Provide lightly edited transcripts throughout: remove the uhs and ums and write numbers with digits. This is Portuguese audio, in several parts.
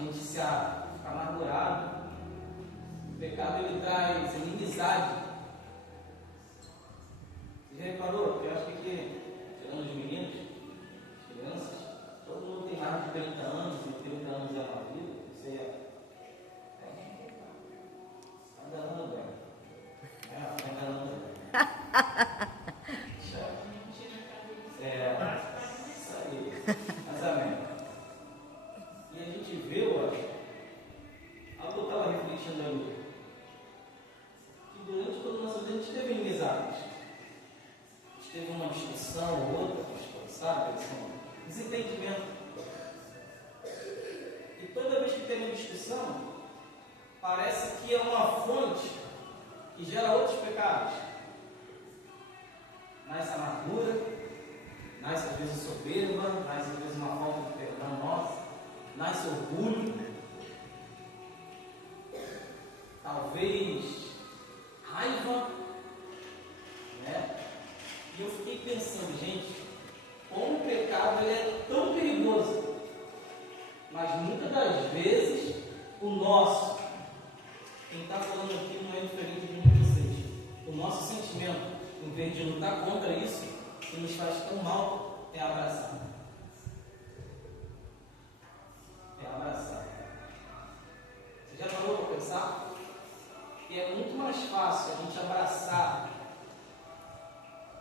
gente fica amargurado. O pecado ele traz inimizade. Você já reparou? Eu acho que aqui, tirando os meninos, as crianças, todo mundo tem mais de 30 anos, e 30 anos é uma vida. Você está enganando, velho. Está enganando, velho. Isso aí. Mas amém. E a gente vê, algo que eu estava refletindo ali, que durante toda a nossa vida a gente teve inimizades. A gente teve uma discussão ou outra, sabe? Desentendimento. E toda vez que tem uma discussão, parece que é uma fonte que gera outros pecados. Nasce amargura, nasce às vezes soberba, nasce às vezes uma falta de perdão nossa, nasce orgulho, talvez raiva, né? E eu fiquei pensando, gente, como o pecado ele é tão perigoso, mas muitas das vezes o nosso, quem está falando aqui não é diferente de mim e vocês, o nosso sentimento, em vez de lutar contra isso, que nos faz tão mal, é abraçar. É abraçar. Você já parou para pensar? Que é muito mais fácil a gente abraçar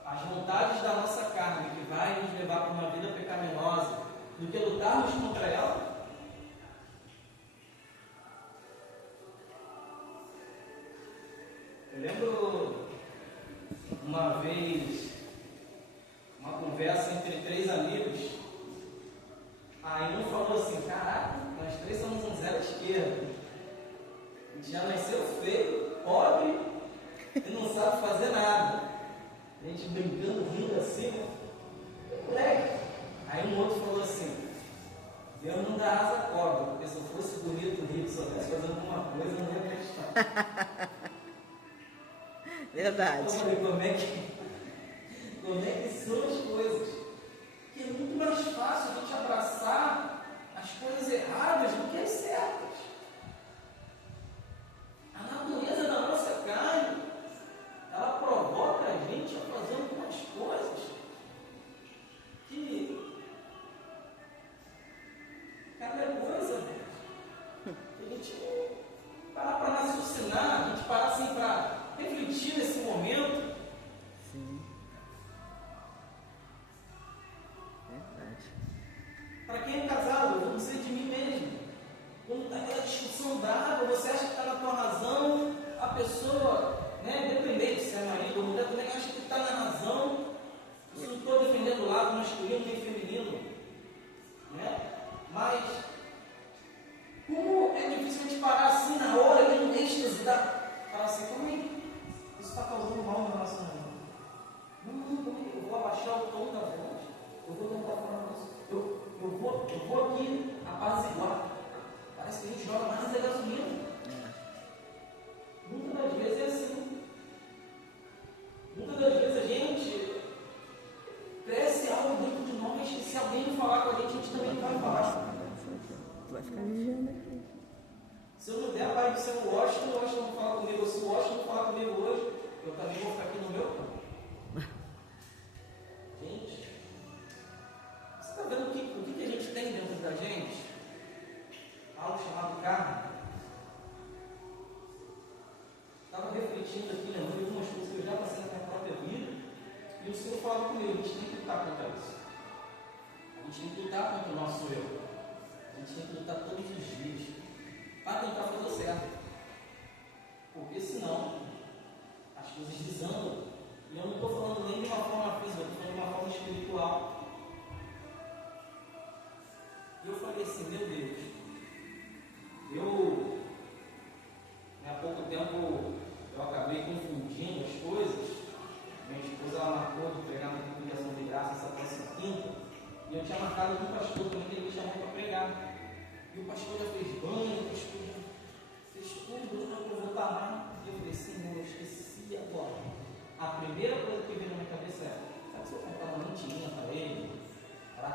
as vontades da nossa carne, que vai nos levar para uma vida pecaminosa, do que lutarmos contra ela? Eu lembro uma vez, uma conversa entre 3 amigos. Aí um falou assim: caraca, nós 3 somos um zero esquerda. A gente já nasceu feio, pobre e não sabe fazer nada. A gente brincando, rindo assim, moleque. Aí um outro falou assim: Deus não dá asa à cobra, porque se eu fosse bonito, rico, soubesse fazer alguma coisa, eu não ia acreditar. Verdade. Eu falei, como é que são as coisas? Que é muito mais fácil a gente abraçar as coisas erradas do que as certas. A natureza da nossa carne, ela provoca a gente a fazer algumas coisas que cada coisa que a gente parar para raciocinar, a gente parar assim para refletir nesse momento. Sim. Verdade. Para quem é casado, eu não sei de mim mesmo. Quando está aquela discussão brava, você acha que está na tua razão, a pessoa, né, independente se é marido ou mulher, também acha que está na razão. Eu não estou defendendo o lado masculino nem feminino, né? Mas como é difícil a gente parar assim na hora, ali no êxtase, falar assim, como é que isso está causando mal no relacionamento? Não, como é que eu vou abaixar o tom da voz? Eu vou tentar falar isso. Eu vou aqui apaziguar. Parece que a gente joga mais a gasolina. Muitas das vezes é assim. Muitas das vezes a gente cresce algo dentro de nós que se alguém não falar com a gente também vai falar. Tu vai ficar vigiando aqui. Se eu não der a paz do céu, o Washington não fala comigo, ou se o Washington não falar comigo hoje, eu também vou ficar aqui no meu campo. Gente, você está vendo o que a gente tem dentro da gente? Algo chamado carne. Estava refletindo aqui, lembrando de algumas coisas que eu já passei na minha própria vida, e o Senhor falava comigo: a gente tem que lutar contra isso. A gente tem que lutar contra o nosso eu. A gente tem que lutar todos os dias para tentar fazer o certo. Porque senão as coisas desandam. E eu não estou falando nem de uma forma física, eu estou falando de uma forma espiritual. E eu falei assim: meu Deus, há pouco tempo eu acabei confundindo as coisas. Minha esposa ela marcou de pregar na congregação de graça essa próxima quinta, e eu tinha marcado com um pastor também que ele me chamou para pregar. E o pastor já fez banho, o pastor já fez tudo, não vou voltar mais. E eu falei: Senhor, eu esqueci agora. A primeira coisa que veio na minha cabeça é: será que se eu contar uma mentirinha para ele? Será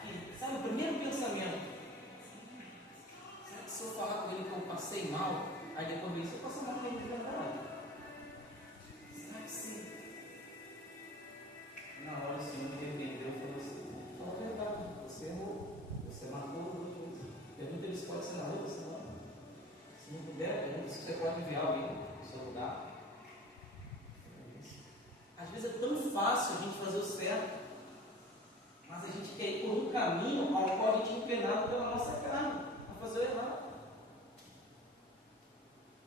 que, sabe, o primeiro pensamento empenado pela nossa carne, a fazer o errado.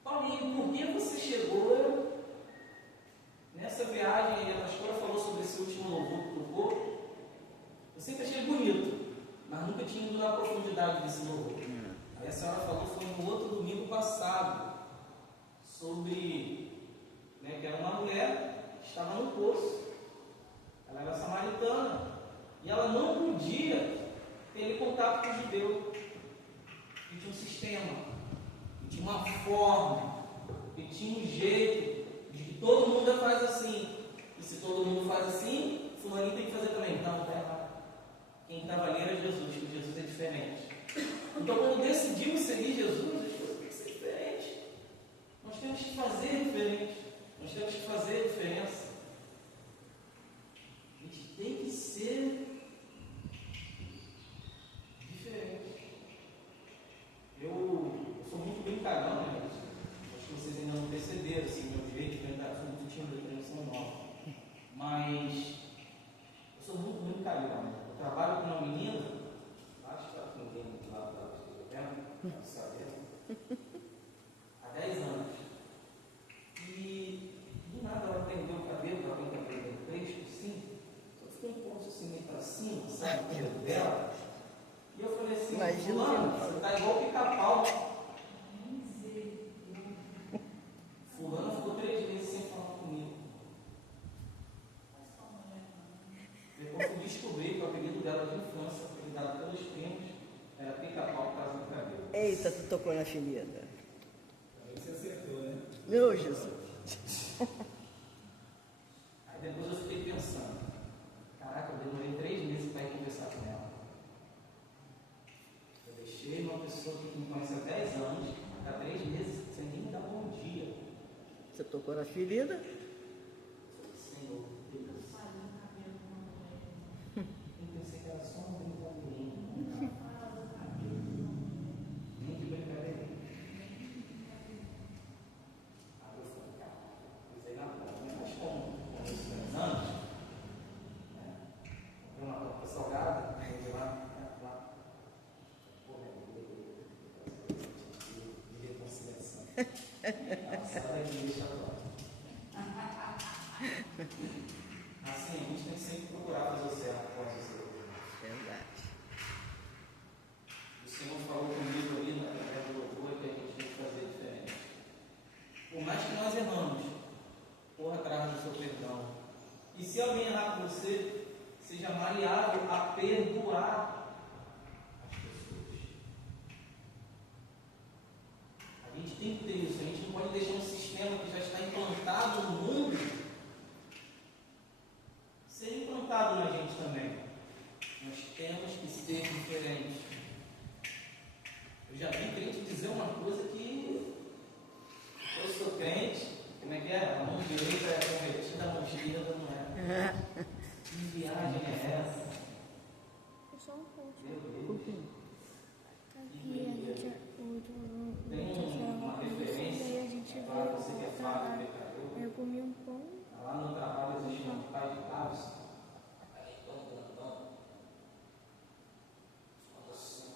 Paulinho, por que você chegou nessa viagem? A pastora falou sobre esse último louvor que tocou. Eu sempre achei bonito, mas nunca tinha ido na profundidade desse louvor. Aí a senhora falou, foi no outro domingo passado, sobre que era uma mulher que estava no poço. Ela era samaritana e ela não podia ter contato com o judeu. E tinha um sistema, e tinha uma forma, e tinha um jeito de que todo mundo faz assim. E se todo mundo faz assim, o fulaninho tem que fazer também. Não, está errado. Quem trabalha é Jesus, porque Jesus é diferente. Então, quando decidimos seguir Jesus, as coisas têm que ser diferentes. Nós temos que fazer diferente. Nós temos que fazer a diferença. A gente tem que ser diferente. Eu sou muito brincalhão, né? Acho que vocês ainda não perceberam, assim, meu jeito de brincar, eu sou muito tímido, eu sou nova. Mas eu sou muito brincalhão. Eu trabalho com uma menina, acho que está com alguém do lado da vendo, saber, há 10 anos. E do nada ela prendeu o cabelo, ela tem o cabelo crespo, assim, só ficou um ponto assim meio para cima, sabe, o cabelo dela. E eu falei assim, fulano, você está igual pica-pau. Fulano ficou 3 meses sem falar comigo. Depois eu descobri que o apelido dela de infância, apelidado pelos primos, era pica-pau por causa do cabelo. Eita, tu tocou na ferida. Aí você acertou, né? Meu Jesus. Aí depois eu fiquei pensando, caraca, eu demorei 3 meses para ir conversar com ela. Eu deixei uma pessoa que me conhece há 10 anos, há 3 meses, sem nem me dar bom dia. Você tocou na ferida? Senhor, Deus. Eu pensei que era só um brincadeirinho. Nem de brincadeira. Aí eu falei, cara, pisei na bola. Mas com esses 10 anos, comprei uma torta salgada, fui lá, pô, de reconciliação. Nossa, olha que deixa agora. Assim, a gente tem que sempre procurar fazer o certo com as pessoas. Verdade. O Senhor falou comigo ali na através do louvor que a gente tem que fazer diferente. Por mais que nós erramos, corra atrás do seu perdão. E se alguém errar com você, seja maleável a perdoar as pessoas. A gente tem que ter isso. A gente não pode deixar um sistema que já está implantado no mundo ser implantado na gente também. Nós temos que ser diferentes. Eu já vi crente dizer uma coisa que eu sou crente, como é que é? A mão direita é convertida, a mão esquerda não é. Que viagem é essa? Só um ponto. Meu Por Deus. quê? Aqui a gente Tem uma referência, e a gente é claro que você quer falar do pecador. eu comi um pão. Lá no trabalho existe um pai de carros. Aí, tão grandão. Fala assim.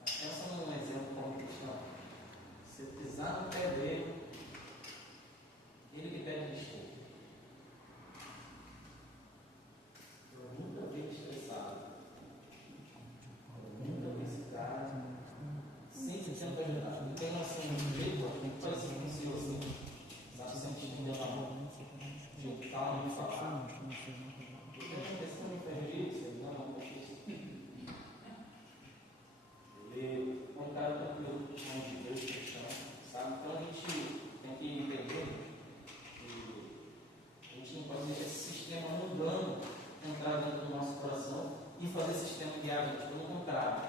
Mas pensa num exemplo como cristão. Se pisar no pé dele, ele que pede desculpa. Eu nunca vi ele estressado. Eu nunca vi esse cara sempre tentando ajudar. Ele tem noção de jeito, parece que um senhor assim, sabe, sempre te deu na mão. De calma, de falar. Esse não faz isso, ele não isso. Ele é um cara tranquilo, mão de Deus, cristão, sabe? Então a gente tem que entender que a gente não pode deixar esse sistema mundano entrar dentro do nosso coração e fazer esse sistema guiar a gente. Pelo contrário,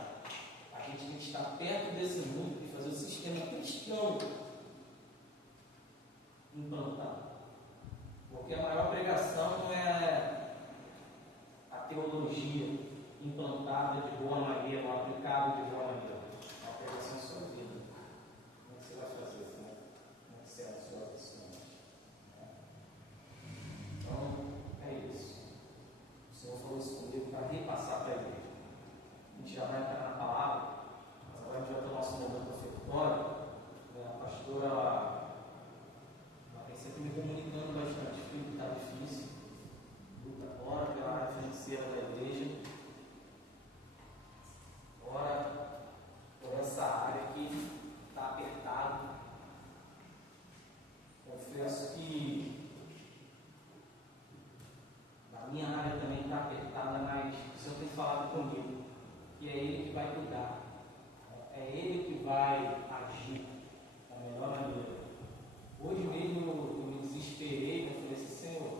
a gente tem que estar perto desse mundo e fazer o sistema cristão implantado. Porque a maior pregação não é a teologia implantada de boa maneira, ou aplicada de boa maneira. É a pregação da sua vida. Como é que você vai fazer isso? Como é que será a sua visão? Então, é isso. O Senhor falou isso comigo para repassar para a igreja. A gente já vai entrar na vai cuidar. É Ele que vai agir da melhor maneira. Hoje mesmo eu me desesperei, eu falei assim, Senhor,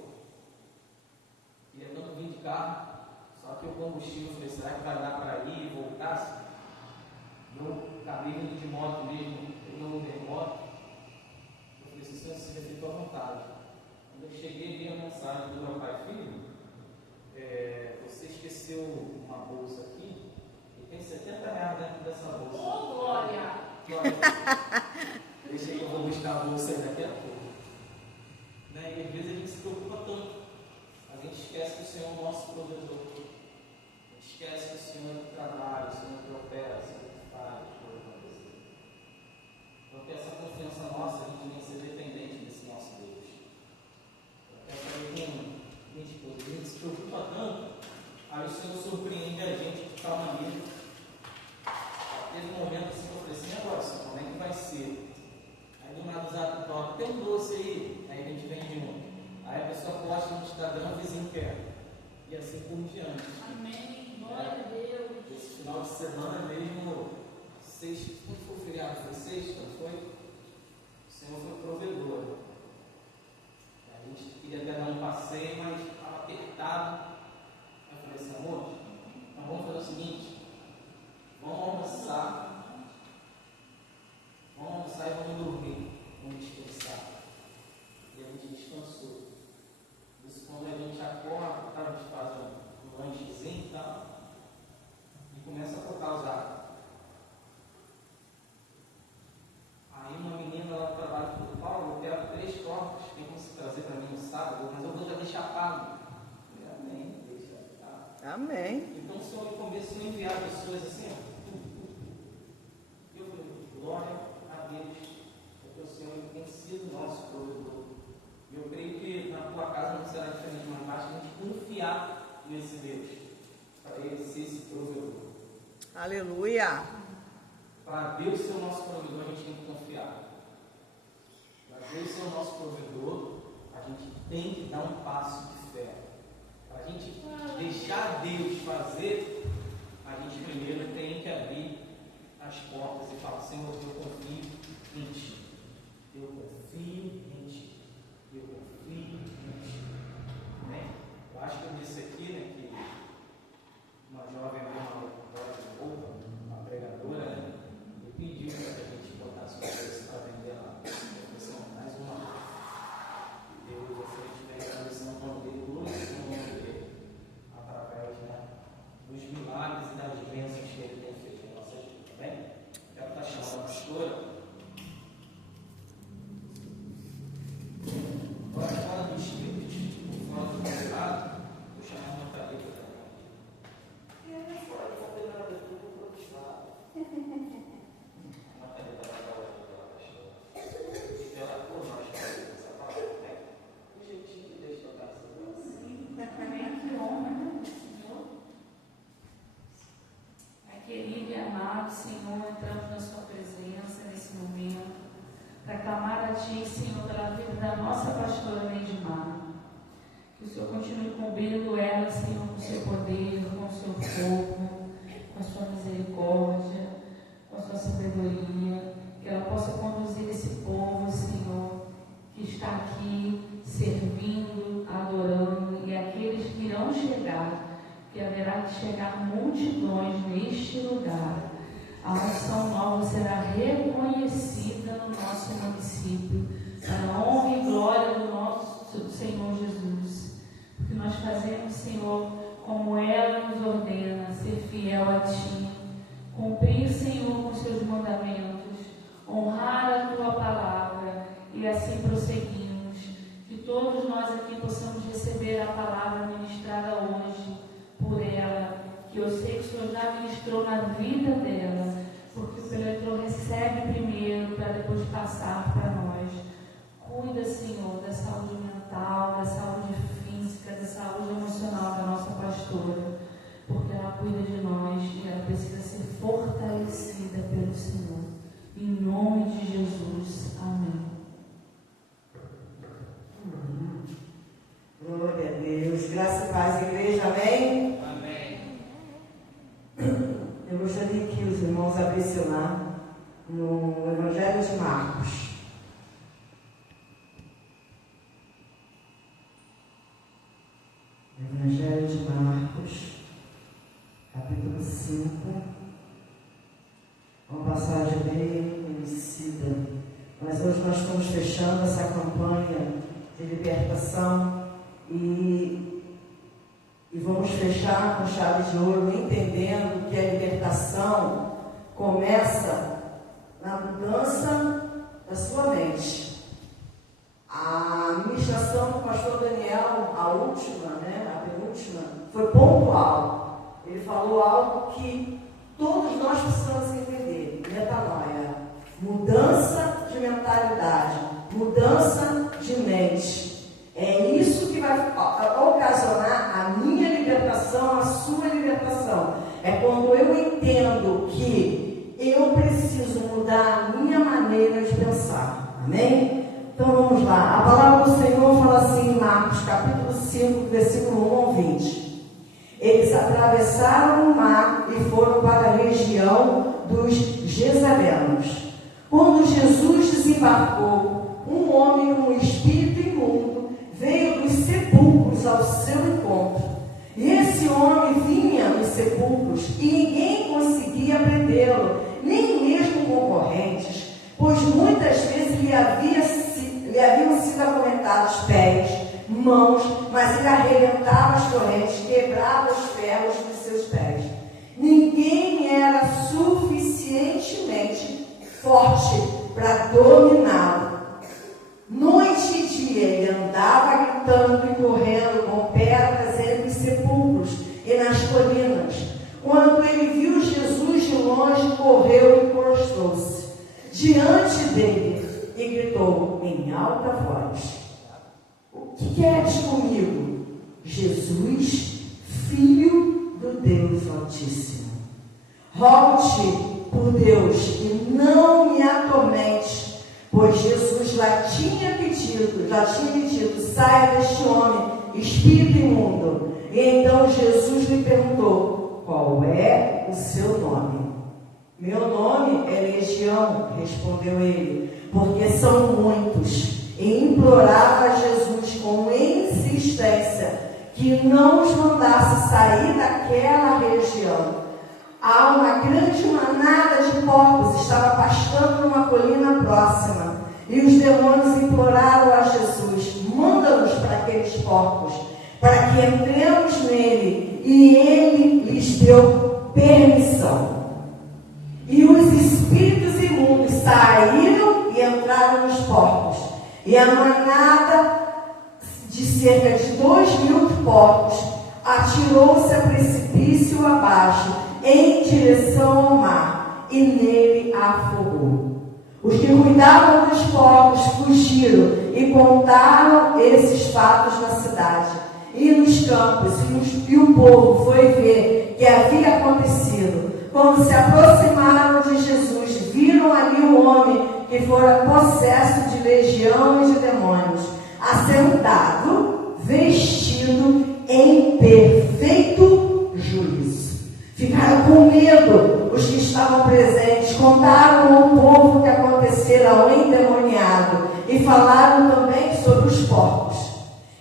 queria tanto vir de carro, só que o combustível, eu falei, será que vai dar para ir e voltar? Eu acabei vindo de moto mesmo, eu não me moto. Eu falei assim, Senhor, seja feito à vontade. Quando eu cheguei, vi a mensagem do meu pai, filho, você esqueceu uma bolsa aqui e tem R$70 dentro dessa bolsa. Ô, Glória! Deixa aí que eu vou buscar a bolsa aí daqui a pouco. Né? E às vezes a gente se preocupa tanto. A gente esquece que o Senhor é o nosso provedor. A gente esquece que o Senhor é que trabalha, o Senhor que opera, o Senhor que faz as coisas acontecer. Porque essa confiança nossa, a gente tem que ser dependente desse nosso Deus. Eu falei com minha esposa, a gente se preocupa tanto, aí o Senhor surpreende a gente de tal maneira. Teve um momento assim que eu falei assim, agora, Senhor, como é que vai ser? Aí do nada o zap toca, tem um doce aí? Aí a gente vende um. Aí a pessoa posta no Instagram, o vizinho quer. E assim por diante. Amém. Glória a Deus. Esse final de semana mesmo, sexta, quando foi o feriado? Foi sexta, não foi? O Senhor foi provedor. A gente queria até dar um passeio, mas estava apertado. Eu falei assim, amor, nós vamos fazer o seguinte, vamos almoçar e vamos dormir, vamos descansar. E a gente descansou. Isso quando a gente acorda, tá? A gente faz um lanchezinho e tal, e começa a tocar os atos. Aí uma menina lá no trabalho falou, Paulo, eu quero 3 corpos, tem como se trazer para mim no sábado, mas eu vou deixar pago. Eu falei, amém, deixa. Tá. Amém. Então o Senhor começou a enviar pessoas assim, ó. Eu falei, glória a Deus, porque o Senhor tem sido nosso provedor. E eu creio que na tua casa não será diferente, mas basta a gente confiar nesse Deus, para Ele ser esse provedor. Aleluia. Para Deus ser o nosso provedor, a gente tem que confiar. Para Deus ser o nosso provedor, a gente tem que dar um passo de fé. Para a gente deixar Deus fazer, a gente primeiro tem que abrir as portas e falar, Senhor, eu confio em Ti. Eu confio em Ti. Eu confio em Ti. Né? Eu acho que eu disse aqui, né, que uma jovem abriu uma loja de roupa, uma pregadora, né, e pediu para que a gente botasse uma coisa para vender lá. Eu falei assim, mais uma. Deus, eu falei que vem a missão quando dele, glorifica o nome dele, através, né, dos milagres e das bênçãos que ele tem feito em nossas vidas. Tá bem? Quero estar chamando a pastora. Agora, fora do espírito, fora do passado, vou chamar uma Thalita também. E aí, fora da coordenada, tudo improvisado. Uma Thalita vai dar hoje pela pastora. E ela, por nós, essa palavra, né? Um jeitinho de Deus tocar essa coisa. Amém. Que honra, né, Senhor? Querido e amado Senhor, entramos na Sua presença nesse momento, para clamar a Ti, Senhor, pela vida da nossa pastora Neidmar. Que o Senhor continue cobrindo ela, Senhor, com o Seu poder, com o Seu fogo, com a Sua misericórdia, com a Sua sabedoria. Que ela possa conduzir esse povo, Senhor, que está aqui servindo, adorando, e aqueles que irão chegar, que haverá de chegar multidões neste lugar. A unção nova será reconhecida no nosso município, para a honra e glória do nosso Senhor Jesus. Porque nós fazemos, Senhor, como ela nos ordena, ser fiel a Ti, cumprir, Senhor, com os Seus mandamentos, honrar a Tua palavra e assim prosseguimos. Que todos nós aqui possamos receber a palavra ministrada hoje por ela, que eu sei que o Senhor já ministrou na vida dela, porque o Senhor recebe primeiro para depois passar para nós. Cuida, Senhor, da saúde mental, da saúde física, da saúde emocional da nossa pastora, porque ela cuida de nós e ela precisa ser fortalecida pelo Senhor. Em nome de Jesus. Amém. Glória a Deus. Graça e paz, igreja. Amém? Amém. Eu gostaria gostaria que os irmãos abrissem lá no Evangelho de Marcos. Evangelho de Marcos, capítulo 5. Uma passagem bem conhecida. Mas hoje nós estamos fechando essa campanha de libertação e vamos fechar com chave de ouro, entendendo que a libertação começa na mudança da sua mente. A ministração do pastor Daniel, a última, a penúltima, foi pontual. Ele falou algo que todos nós precisamos entender: metanoia, mudança de mentalidade, mudança de mente. É isso que vai ocasionar a minha libertação, a sua libertação. É quando eu entendo que eu preciso mudar a minha maneira de pensar. Amém? Então vamos lá. A palavra do Senhor fala assim em Marcos, capítulo 5, versículo 1 ao 20. Eles atravessaram o mar e foram para a região dos Gesarenos. Quando Jesus desembarcou, um homem com um espírito imundo veio dos sepulcros ao seu encontro. E esse homem vinha dos sepulcros e ninguém conseguia prendê-lo, nem mesmo concorrentes, pois muitas vezes lhe haviam sido acorrentados pés, mãos, mas ele arrebentava as correntes, quebrava os ferros dos seus pés. Ninguém era suficientemente forte para dominá-lo. Noite e dia ele andava gritando e correndo com pedras entre os sepulcros e nas colinas. Quando ele viu Jesus de longe, correu e prostrou-se diante dele e gritou em alta voz: O que queres comigo, Jesus, Filho do Deus Altíssimo? Rogo-te por Deus que não me atormente. Pois Jesus já tinha pedido, saia deste homem, espírito imundo. E então Jesus lhe perguntou: qual é o seu nome? Meu nome é Legião, respondeu ele, porque são muitos. E implorava a Jesus com insistência que não os mandasse sair daquela região. Há uma grande manada de porcos estava pastando numa colina próxima. E os demônios imploraram a Jesus: manda-nos para aqueles porcos, para que entremos nele. E ele lhes deu permissão. E os espíritos imundos saíram e entraram nos porcos. E a manada de cerca de 2.000 porcos atirou-se a precipício abaixo, em direção ao mar, e nele a afogou. Os que cuidavam dos porcos fugiram e contaram esses fatos na cidade e nos campos, e o povo foi ver o que havia acontecido. Quando se aproximaram de Jesus, viram ali um homem que fora possesso de legião e de demônios, assentado, vestido em perfeito juízo. Ficaram com medo os que estavam presentes, contaram ao povo o que acontecera ao endemoniado e falaram também sobre os porcos.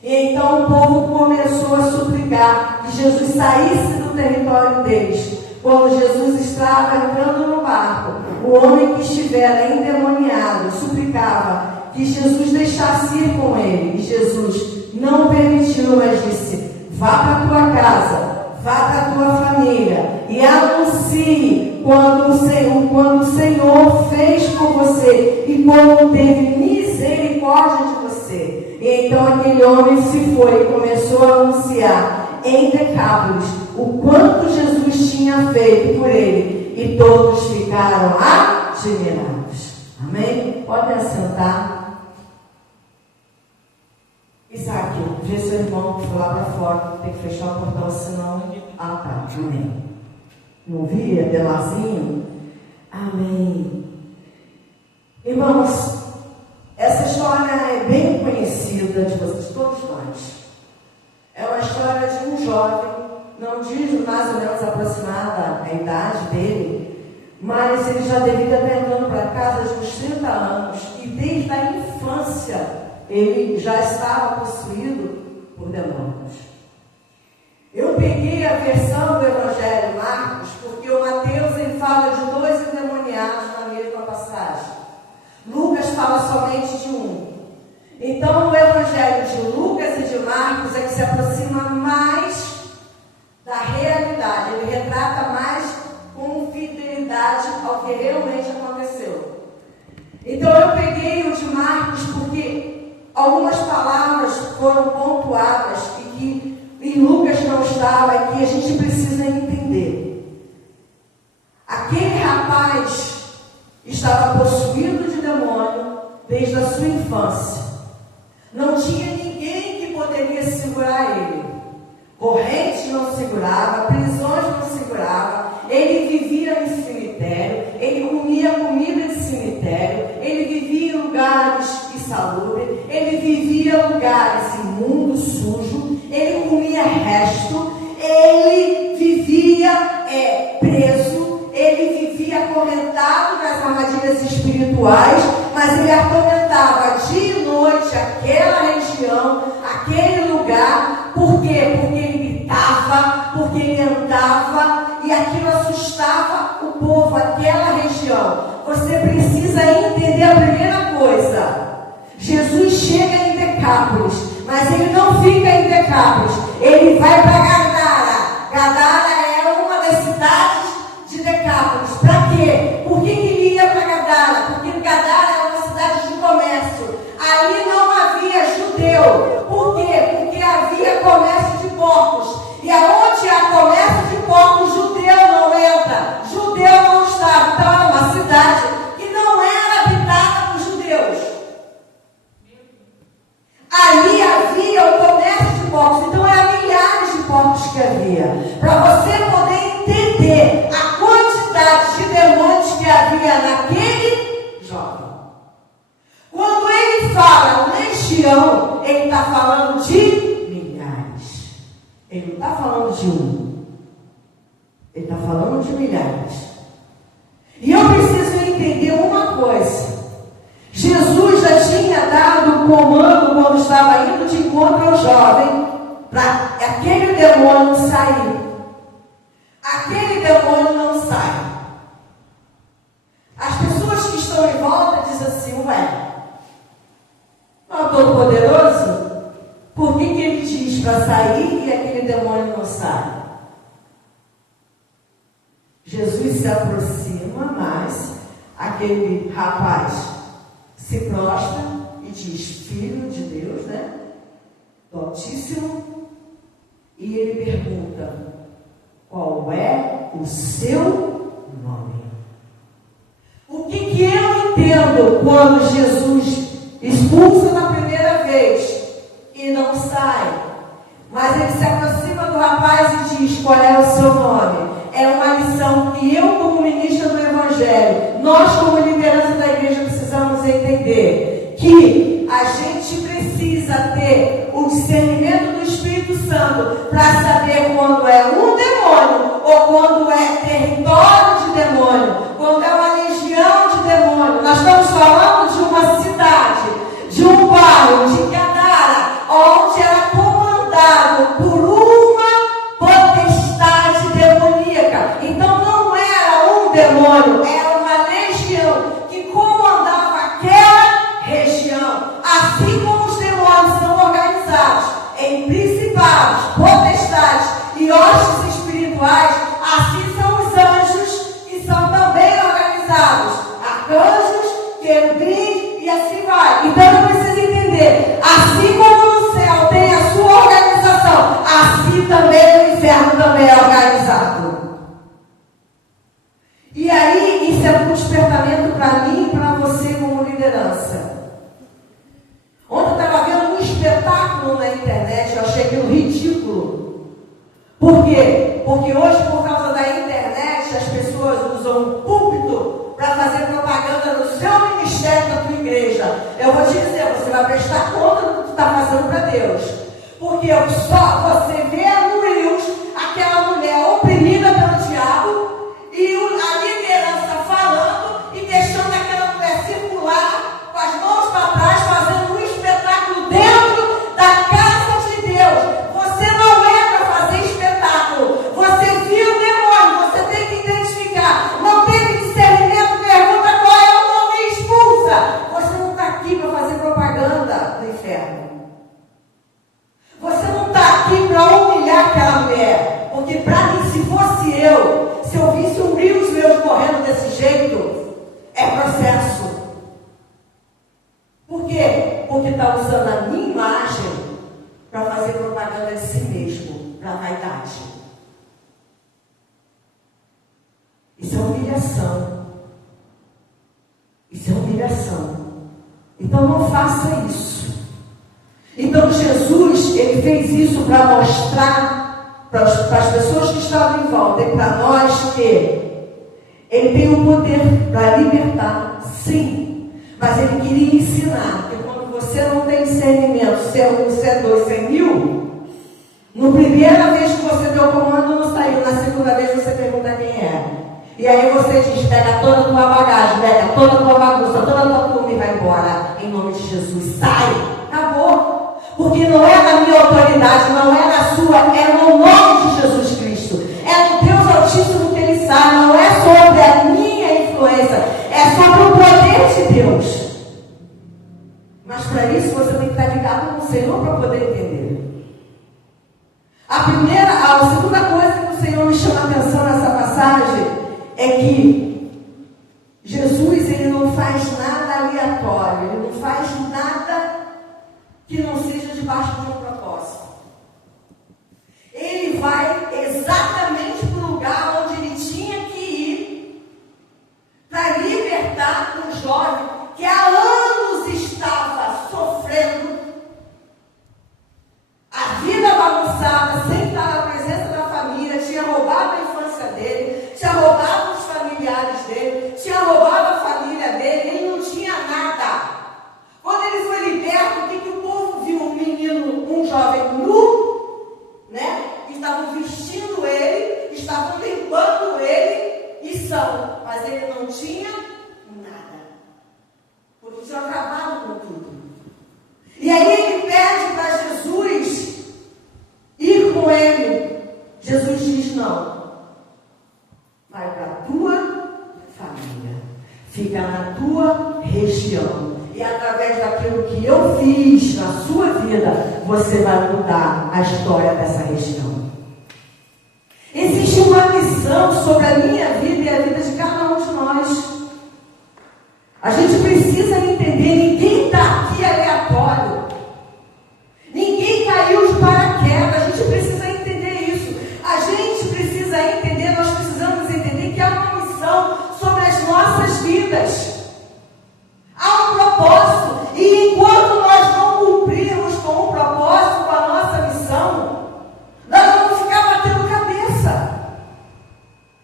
E então o povo começou a suplicar que Jesus saísse do território deles. Quando Jesus estava entrando no barco, o homem que estivera endemoniado suplicava que Jesus deixasse ir com ele. E Jesus não permitiu, mas disse: vá para a tua casa, vá para a tua família e anuncie quando o Senhor fez por você e como teve misericórdia de você. E então aquele homem se foi e começou a anunciar em Decápolis o quanto Jesus tinha feito por ele, e todos ficaram admirados. Amém? Podem assentar. Isaac, vê seu irmão que foi lá para fora, tem que fechar o portão, senão... Ah, tá, amém. Não via, Delarzinho? Amém. Irmãos, essa história é bem conhecida de vocês, todos nós. É uma história de um jovem, não diz mais ou menos aproximada a idade dele, mas ele já deveria estar entrando para casa de uns 30 anos, e desde a infância ele já estava possuído por demônios. Eu peguei a versão do Evangelho Marcos, porque o Mateus ele fala de 2 endemoniados na mesma passagem. Lucas fala somente de um. Então o Evangelho de Lucas e de Marcos é que se aproxima mais da realidade, ele retrata mais com fidelidade ao que realmente aconteceu. Então eu peguei o de Marcos porque algumas palavras foram pontuadas e que em Lucas não estava, e que a gente precisa entender. Aquele rapaz estava possuído de demônio desde a sua infância. Não tinha ninguém que poderia segurar ele. Correntes não segurava, prisões não segurava. Ele vivia em cemitério, ele comia comida de cemitério, ele vivia em lugares insalubres, ele vivia em lugares imundos, sujos, ele comia resto, ele vivia preso, ele vivia acorrentado nas armadilhas espirituais, mas ele atormentava dia e noite aquela região, aquele lugar. Por quê? Porque ele gritava, porque ele andava, e aquilo assustava o povo, aquela região. Você precisa entender a primeira coisa. Jesus chega em Decápolis, mas ele não fica em Decápolis, ele vai para Gadara. Gadara é uma das cidades de Decápolis. Para quê? Por que ele ia para Gadara? Porque Gadara é uma cidade de comércio. Ali não havia judeu. Por quê? Porque havia comércio de porcos. E aonde há comércio de porcos, judeu não entra. Judeu não estava. Então era uma cidade que não era habitada por judeus. Ali havia o comércio de porcos. Então eram milhares de porcos que havia. Para você poder entender a quantidade de demônios que havia naquele jovem. Quando ele fala legião, ele está falando de milhares. Ele não está falando de um. Ele está falando de milhares. E eu preciso entender uma coisa. Jesus já tinha dado o comando quando estava indo de encontro ao jovem para aquele demônio sair. Aquele demônio não sai. As pessoas que estão em volta dizem assim: ué, não é todo-poderoso? Por que ele diz para sair e aquele demônio não sai? Jesus se aproxima, mas aquele rapaz se prostra e diz: Filho de Deus, né? Do Altíssimo. E ele pergunta: qual é o seu nome? O que eu entendo quando Jesus expulsa na primeira vez e não sai, mas ele se aproxima do rapaz e diz: qual é o seu nome? É uma lição que eu, como ministra do Evangelho, nós, como liderança da igreja, precisamos entender que a gente precisa ter o discernimento do Espírito Santo para saber quando é um demônio ou quando é território de demônio, quando é uma legião de demônio. Nós estamos falando de uma cidade, de um bairro, de Gadara, onde era comandado por uma potestade demoníaca. Então não era um demônio, era uma legião que comandava aquela região. Assim como os demônios são organizados em principados, potestades e hostes espirituais, assim são os anjos, que são também organizados. Arcanjos, querubins e assim vai. Então eu preciso entender, assim como no céu tem a sua organização, assim também o inferno também é organizado. E aí, isso é um despertamento para mim e para você como liderança. Ontem eu estava vendo um espetáculo na internet, eu achei aquilo ridículo. Por quê? Porque hoje, por causa da internet, as pessoas usam o púlpito para fazer propaganda no seu ministério, da tua igreja. Eu vou te dizer, você vai prestar conta do que tu está fazendo para Deus. Porque só você vê no Reels aquela mulher oprimida pelo diabo e a liderança humildade. Isso é humilhação. Isso é humilhação. Então não faça isso. Então Jesus, ele fez isso para mostrar para as pessoas que estavam em volta e para nós que ele tem o poder para libertar, sim. Mas ele queria ensinar que quando você não tem discernimento, se é um, se é dois, se é mil, na primeira vez que você deu o comando não saiu, na segunda vez você pergunta quem é. E aí você diz, pega toda a tua bagagem, pega toda a tua bagunça, toda a tua turma e vai embora. Em nome de Jesus, sai, acabou. Porque não é na minha autoridade, não é na sua, é no nome de Jesus Cristo. É no Deus Altíssimo que ele sai, não é sobre a minha influência, é sobre o poder de Deus. Mas para isso você tem que estar ligado com o Senhor para poder entender. A segunda coisa que o Senhor me chama a atenção nessa passagem é que Jesus, ele não faz nada aleatório, ele não faz nada que não seja debaixo de um propósito. Ele vai exatamente para o lugar onde ele tinha que ir para libertar um jovem que há anos estava sofrendo a vida bagunçada, sem estar na presença da família, tinha roubado a infância dele, tinha roubado os familiares dele, tinha roubado a família dele, ele não tinha nada. Quando ele foi liberto, o que o povo viu? Um menino, um jovem nu, né? Estavam vestindo ele, estavam limpando ele e são, mas ele não tinha nada, porque tinha acabado com tudo. E aí ele pede para Jesus ir com ele. Jesus diz: não, vai para a tua família, fica na tua região, e através daquilo que eu fiz na sua vida, você vai mudar a história dessa região. Existe uma missão sobre a minha vida e a vida de cada um de nós. A gente precisa entender, ninguém está aqui aleatório. Ninguém caiu de paraquedas. A gente precisa entender isso. A gente precisa entender, nós precisamos entender que há uma missão sobre as nossas vidas. Há um propósito. E enquanto nós não cumprirmos com o propósito, com a nossa missão, nós vamos ficar batendo cabeça.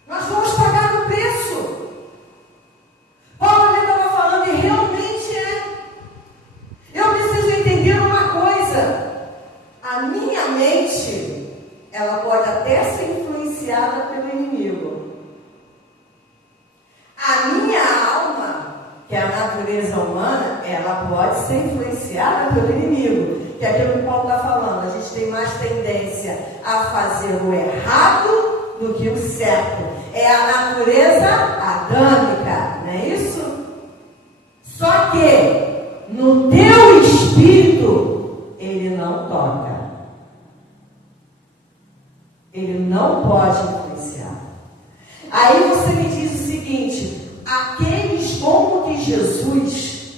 Nós vamos pagar o preço. Paulo estava falando e realmente é. Eu preciso entender uma coisa. A minha mente, ela pode até ser influenciada pelo inimigo. A minha alma, que é a natureza humana, ela pode ser influenciada pelo inimigo. Que é aquilo que Paulo está falando. A gente tem mais tendência a fazer o errado do que o certo. É a natureza adâmica, não é isso? Só que no teu espírito ele não toca. Ele não pode influenciar. Aí você me diz o seguinte: aqueles como que Jesus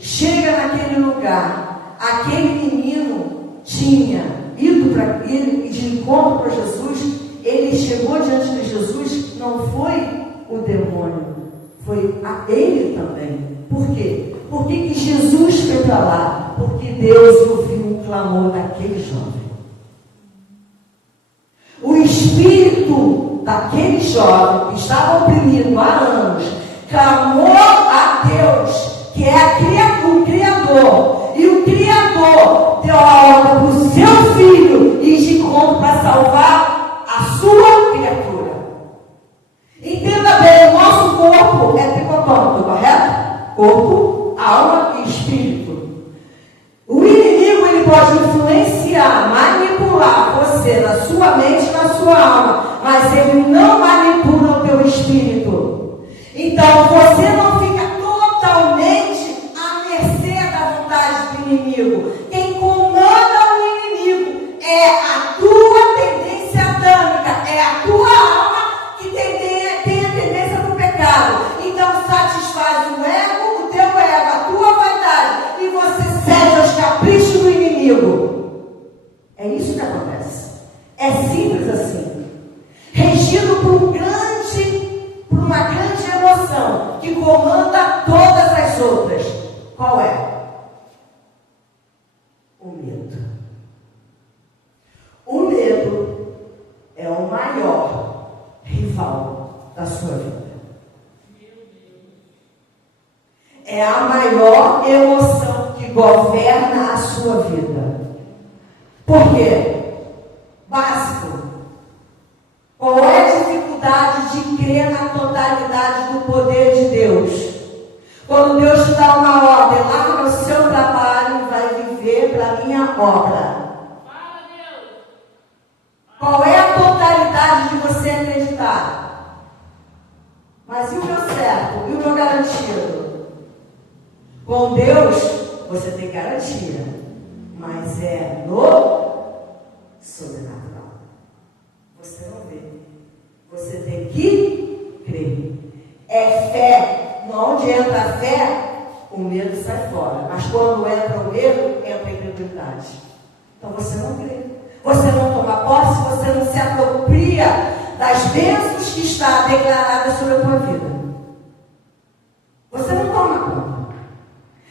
chega naquele lugar, aquele menino tinha ido para ele de encontro para Jesus, ele chegou diante de Jesus, não foi o demônio, foi a ele também. Por quê? Por que Jesus foi para lá? Porque Deus ouviu o clamor daquele jovem. O espírito daquele jovem que estava oprimido há anos clamou a Deus, que é o Criador. E o Criador deu a ordem para o seu filho ir de encontro para salvar a sua criatura. Entenda bem, o nosso corpo é tricotômico, correto? Corpo, alma e espírito. O inimigo, ele pode influenciar, manipular você na sua mente e na sua alma, mas ele não manipula o teu espírito. Então você não fica totalmente à mercê da vontade do inimigo. Quem comanda o inimigo é a tua tendência adâmica, é a tua alma que tem a tendência para o pecado. Então satisfaz o ego, o teu ego, a tua vaidade, e você cede aos caprichos do inimigo. por uma grande emoção que comanda todas as outras. Qual é? O medo. O medo é o maior rival da sua vida. É a maior emoção que governa a sua vida. Por quê? Básico. Qual é a dificuldade de crer na totalidade do poder de Deus? Quando Deus te dá uma ordem, larga o seu trabalho e vai viver para a minha obra. Qual é a totalidade de você acreditar? Mas e o meu certo? E o meu garantido? Com Deus, você tem garantia. Mas é no sobrenatural. Você não vê. Você tem que crer. É fé. Onde entra a fé, o medo sai fora. Mas quando entra o medo, entra a incredulidade. Então você não crê. Você não toma posse, você não se apropria das bênçãos que está declarada sobre a tua vida. Você não toma conta.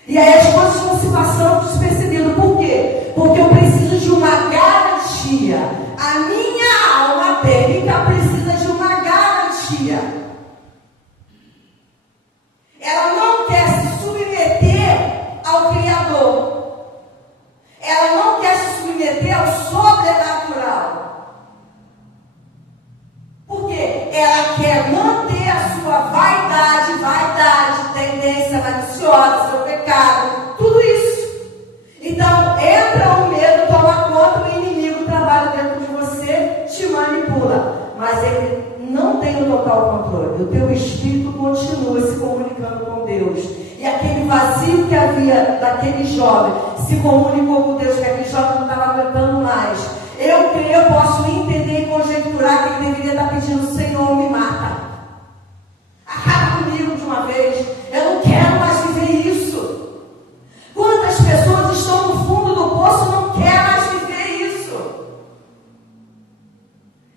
E aí as coisas vão se passando despercebidas. Por quê? Porque eu preciso de uma garantia. A minha alma bíblica precisa de uma garantia. Ela não quer se submeter ao Criador. Ela não quer se submeter ao sobrenatural. Por quê? Ela quer manter a sua vaidade, tendência maliciosa, seu pecado, tudo isso. Então, entra o medo, toma conta, o inimigo trabalha dentro de você, te manipula. Mas ele não tem o total controle. O teu espírito continua se comunicando com Deus. E aquele vazio que havia daquele jovem se comunicou com Deus, que aquele jovem não estava aguentando mais. Eu creio, eu posso entender e conjecturar que ele deveria estar pedindo: Senhor, me mata. Acaba comigo de uma vez. Eu não quero mais viver isso. Quantas pessoas estão no fundo do poço e não querem mais viver isso?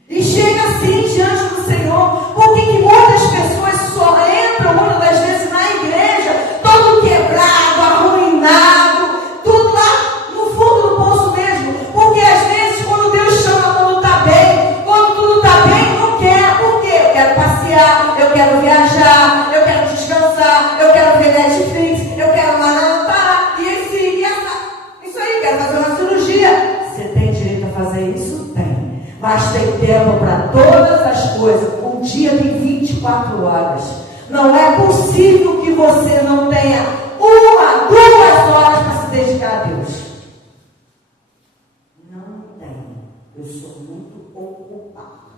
E chega assim diante do Senhor. Por que muitas pessoas só entram muitas das vezes na igreja, todo quebrado, arruinado, tudo lá no fundo do poço mesmo? Porque às vezes quando Deus chama, quando está bem, quando tudo está bem, não quer. Por quê? Eu quero passear, eu quero viajar, eu quero descansar, eu quero ver Netflix, eu quero maratá, isso aí, quero fazer uma cirurgia. Você tem direito a fazer isso? Tem. Mas tem tempo para todas as coisas. Um dia tem 24 horas. Não é possível que você não tenha 1, 2 horas para se dedicar a Deus. Não tem. Eu sou muito ocupado.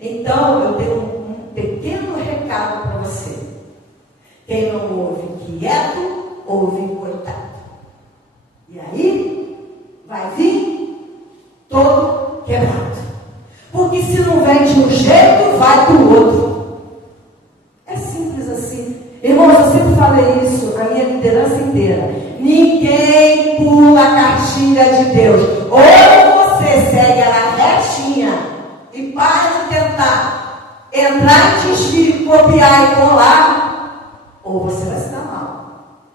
Então, eu tenho um pequeno recado para você. Quem não ouve quieto, ouve coitado. E aí, vai vir todo quebrado. Porque se não vem de um jeito, vai do outro. É simples assim. Irmãos, eu sempre falei isso, a minha liderança inteira. Ninguém pula a cartilha de Deus. Ou você segue ela retinha e para de tentar entrar em desvio, copiar e colar, ou você vai se dar mal.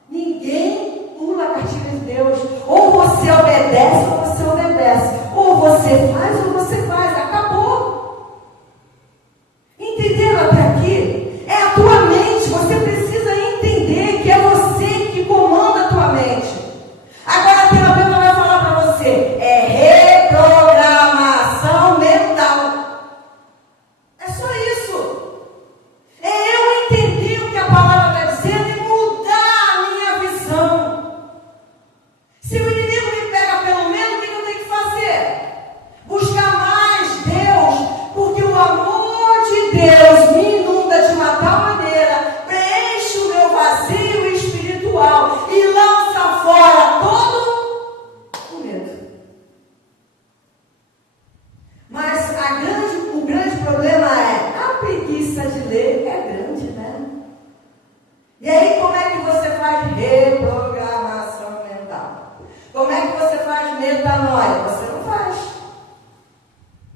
Ninguém pula a cartilha de Deus. Ou você obedece ou você obedece. Ou você faz ou você faz. Acabou. Entenderam até aqui? É a tua mente. Você precisa entender que é você que comanda a tua mente. Agora a terapeuta vai falar para você. É reprogramação mental. É só isso. É eu entender o que a palavra está dizendo e mudar a minha visão. Se o inimigo me pega pelo menos, o que eu tenho que fazer? Buscar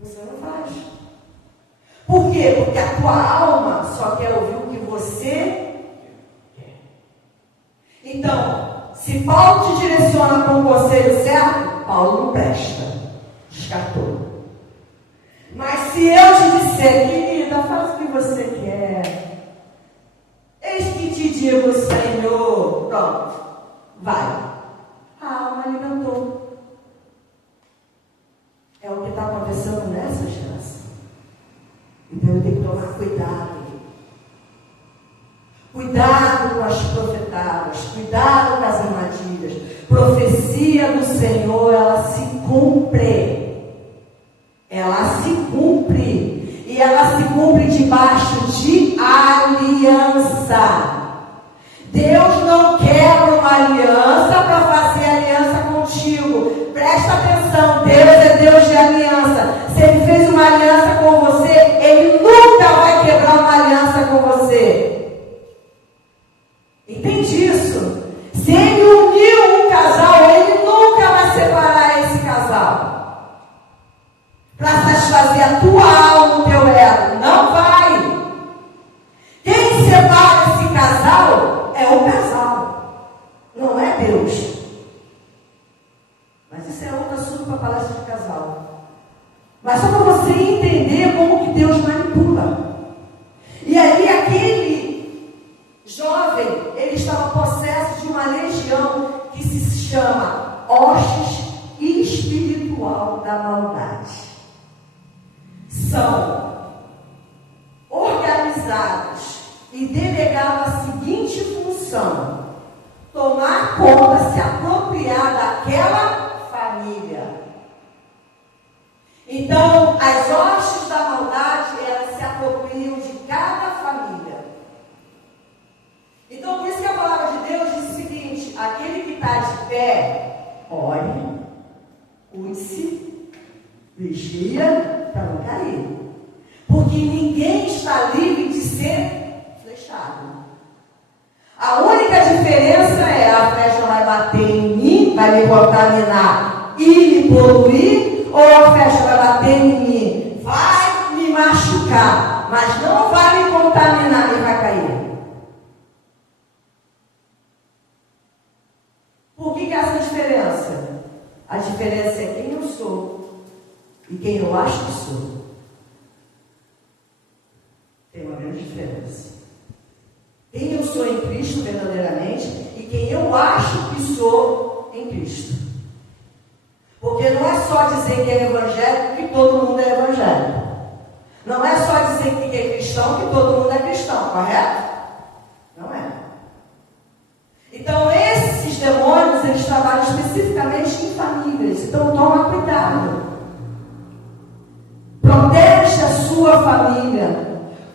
Você não faz. Por quê? Porque a tua alma só quer ouvir o que você quer. Então, se Paulo te direciona para um conselho certo, Paulo não presta. Descartou. Mas se eu te disser, querida, faça o que você quer. Eis que te digo, Senhor. Pronto. Vai. A alma alimentou. É o que está acontecendo nessa geração. Então eu tenho que tomar cuidado. Cuidado com as profetadas. Cuidado com as armadilhas. Profecia do Senhor, ela se cumpre. Ela se cumpre. E ela se cumpre debaixo de aliança. Deus não quebra uma aliança para fazer aliança contigo. Presta atenção, Deus é Deus de aliança. Se Ele fez uma aliança com você, Ele nunca vai quebrar uma aliança com você. Entende isso? Se Ele uniu um casal, Ele nunca vai separar esse casal. Para satisfazer a tua alma, o teu ego. Não vai. Quem separa esse casal é o casal. Não é Deus. Mas isso é outro assunto para palestra de casal. Mas só para você entender como que Deus manipula. E aí aquele jovem, ele estava possesso de uma legião que se chama hostes espiritual da maldade. São organizados e delegados a seguinte função: tomar conta, se apropriar daquela família. Então, as hostes da maldade, elas se apropriam de cada família. Então, por isso que a palavra de Deus diz o seguinte: aquele que está de pé, ore, cuide-se, vigia para não cair. Porque ninguém está livre de ser flechado. A única diferença é: a flecha vai bater em mim, vai me contaminar e me poluir, ou a flecha vai bater em mim, vai me machucar, mas não vai me contaminar e vai cair. Por que é essa diferença? A diferença é quem eu sou e quem eu acho que sou. Tem uma grande diferença. Quem eu sou em Cristo verdadeiramente e quem eu acho que sou em Cristo. Porque não é só dizer que é evangélico que todo mundo é evangélico. Não é só dizer que é cristão que todo mundo é cristão, correto? Não é. Então esses demônios, eles trabalham especificamente em famílias. Então toma cuidado. Protege a sua família.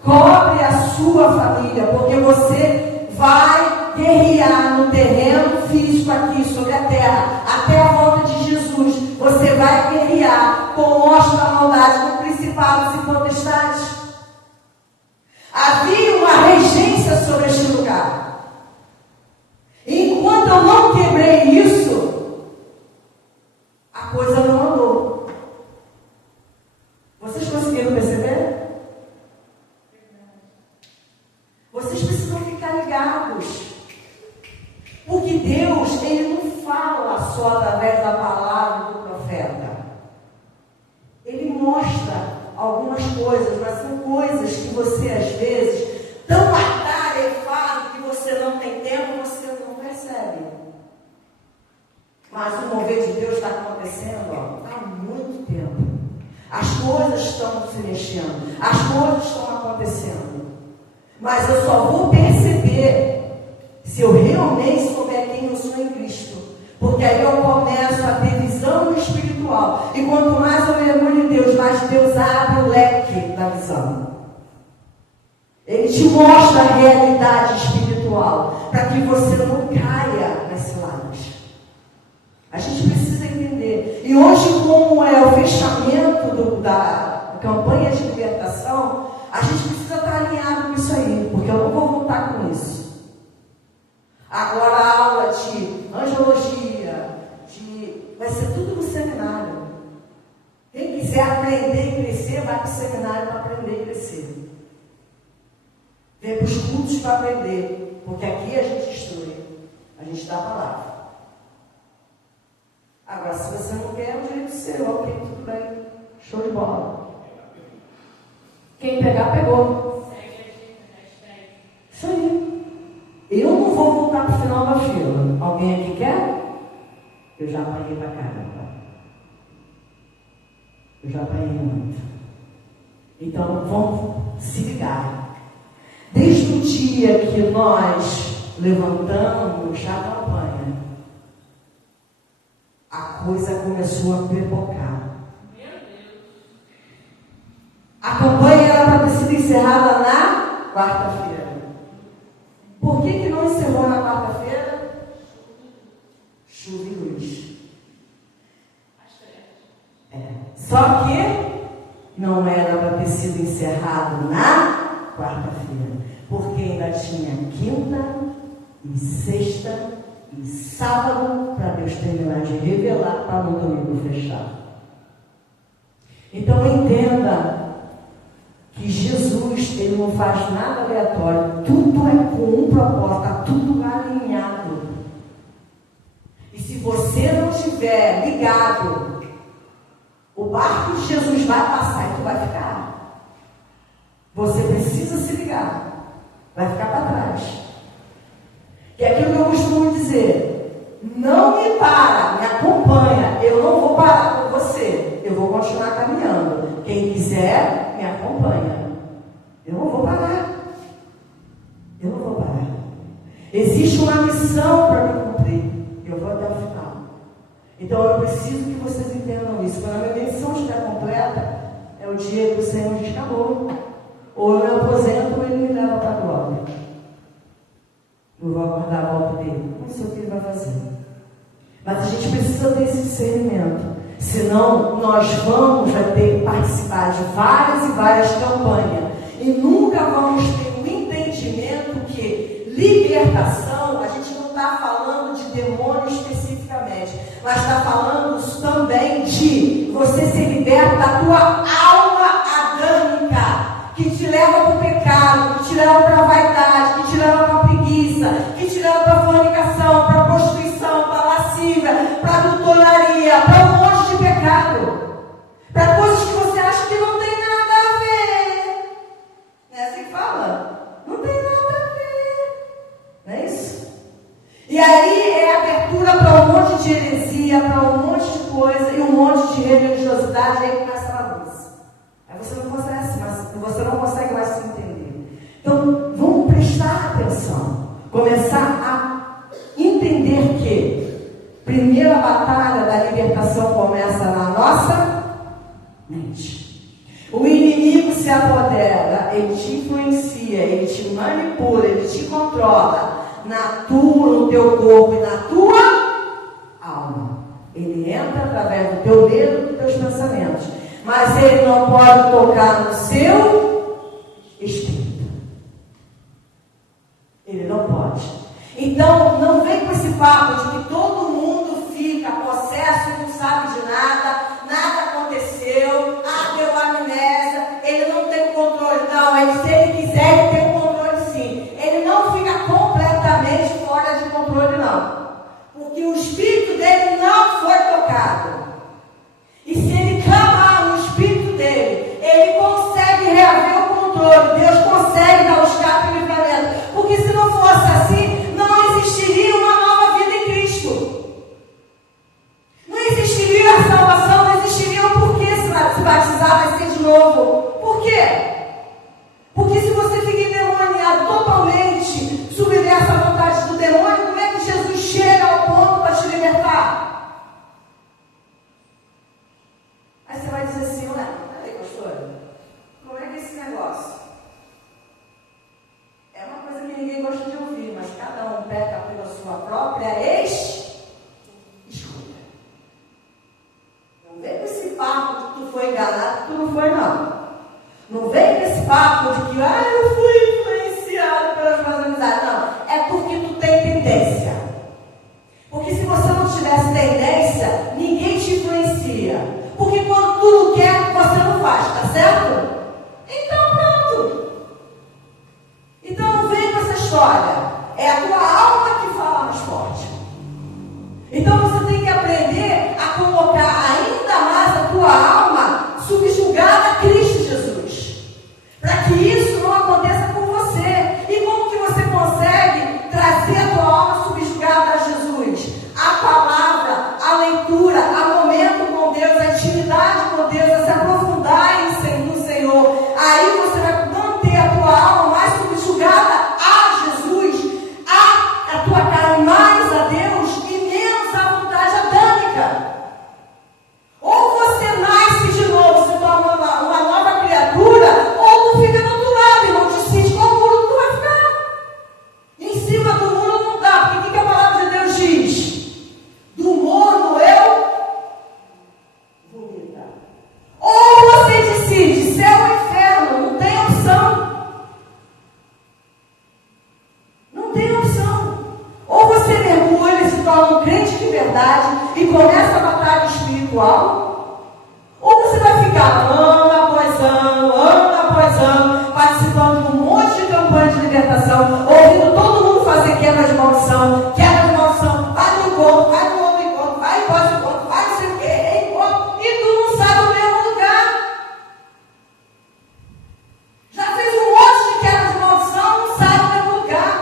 Cobre a sua família, porque você vai guerrear no terreno físico aqui sobre a terra, até a volta de Jesus. Você vai guerrear com hostes da maldade, com principados e potestades. Havia uma regência sobre este lugar. Enquanto eu não quebrei isso, a coisa não andou. Vocês conseguiram perceber? Vocês precisam ficar ligados. Porque Deus, Ele não fala só através da palavra do profeta. Ele mostra algumas coisas, mas são coisas que você, às vezes, tão atarefado que você não tem tempo, você não percebe. Mas o mover de Deus está acontecendo há muito tempo. As coisas estão se mexendo, as coisas estão acontecendo. Mas eu só vou perceber se eu realmente souber quem eu sou em Cristo. Porque aí eu começo a ter visão espiritual. E quanto mais eu mergulho em Deus, mais Deus abre o leque da visão. Ele te mostra a realidade espiritual, para que você não caia nas ciladas. A gente precisa entender. E hoje, como é o fechamento da campanha de libertação, a gente precisa estar alinhado com isso aí, porque eu não vou voltar com isso. Agora a aula de angiologia, vai ser tudo no seminário. Quem quiser aprender e crescer, vai para o seminário para aprender e crescer. Vem para os cultos para aprender, porque aqui a gente instrui, a gente dá a palavra. Agora, se você não quer, é um direito seu, ok, tudo bem, show de bola. Quem pegar, pegou. Isso aí. Eu não vou voltar para o final da fila. Alguém aqui quer? Eu já apanhei para caramba. Eu já apanhei muito. Então, vamos se ligar. Desde o dia que nós levantamos a campanha, a coisa começou a pipocar. A campanha era para ter sido encerrada na quarta-feira. Por que não encerrou na quarta-feira? Chuva e luz. Só que não era para ter sido encerrado na quarta-feira, porque ainda tinha quinta e sexta e sábado para Deus terminar de revelar para no domingo fechar. Então entenda que Jesus, ele não faz nada aleatório, tudo é com um propósito, está tudo alinhado. E se você não estiver ligado, o barco de Jesus vai passar e tu vai ficar. Você precisa se ligar, vai ficar para trás. E aquilo que eu costumo dizer, não me para, me acompanha, eu não vou parar com você, eu vou continuar caminhando. Quem quiser, me acompanha. Eu não vou parar. Eu não vou parar. Existe uma missão para me cumprir. Eu vou até o final. Então eu preciso que vocês entendam isso. Quando a minha missão estiver completa, é o dia que o Senhor diz acabou. Ou eu me aposento ou ele me leva para a glória. Eu vou aguardar a volta dele. Não sei o que ele vai fazer. Mas a gente precisa desse discernimento. Senão, nós vamos ter que participar de várias e várias campanhas. E nunca vamos ter um entendimento que libertação, a gente não está falando de demônio especificamente, mas está falando também de você ser liberto da tua alma adâmica, que te leva para o pecado, que te leva para a vaidade, que te leva para a preguiça, que te leva para a fornicação, para a prostituição, para a lascívia, para a glutonaria, para um monte de pecado, para coisas que você acha que não tem nada a ver. Não é assim que fala? Não tem nada a ver. Não é isso? E aí é abertura para um monte de heresia, para um monte de coisa e um monte de religiosidade, e aí começa a bagunça. Aí você não consegue mais se entender. Então, vamos prestar atenção. Começar a entender que a primeira batalha da libertação começa na nossa mente. O inimigo se apodera, ele te influencia, ele te manipula, ele te controla no teu corpo e na tua alma. Ele entra através do teu medo e dos teus pensamentos. Mas ele não pode tocar no seu espírito. Ele não pode. Então, não vem com esse papo de que todo mundo fica possesso e não sabe de nada, nada aconteceu, deu amnésia, ele não tem controle. Não, se ele quiser, ele tem controle sim. Ele não fica completamente fora de controle, não. Porque o espírito dele não foi tocado. E se ele clamar no espírito dele, ele consegue reaver o controle. Deus consegue dar o escape e livramento. Porque se não fosse assim, não existiria uma nova vida em Cristo. Não existiria a salvação, não existiria o porquê se batizar, vai ser de novo. Por quê? Porque se você fica endemoniado totalmente, submerso à vontade do demônio, como é que Jesus chega ao ponto para te libertar? Aí você vai dizer assim, ué, peraí, pastora, como é que é esse negócio? É uma coisa que ninguém gosta de ouvir, mas cada um peca pela sua própria escolha. Não vem com esse papo de que tu foi enganado, que tu não foi, não. Não vem com esse papo de que, eu fui influenciado pelas minhas amizades. Não, é porque tu tem tendência. Porque se você não tivesse tendência, ninguém te influencia. Porque quando tu não quer, Jesus. Para que isso não aconteça com você. E como que você consegue trazer a tua alma subjugada a Jesus? A palavra, a leitura, a momento com Deus, a intimidade com Deus, a se aprofundar no Senhor. Aí você vai manter a tua alma mais subjugada a Jesus, a tua carne mais a Deus e menos à vontade adâmica. Ou você nasce de novo, se torna uma nova criatura, ou tu fica do outro lado, irmão, decide qual muro tu vai ficar. Em cima do muro não dá, porque o que a palavra de Deus diz? Do morno eu vomita. Ou você decide céu ou inferno, não tem opção. Não tem opção. Ou você mergulha e se torna um crente de verdade e começa a batalha espiritual, ou você vai ficar ano após ano, participando de um monte de campanhas de libertação, ouvindo todo mundo fazer quebra de maldição, vai no encontro, vai no outro encontro, vai em quase encontro, vai não sei o que, encontro, e tu não sabe o mesmo lugar. Já fez um monte de quebra de maldição, não sabe o mesmo lugar.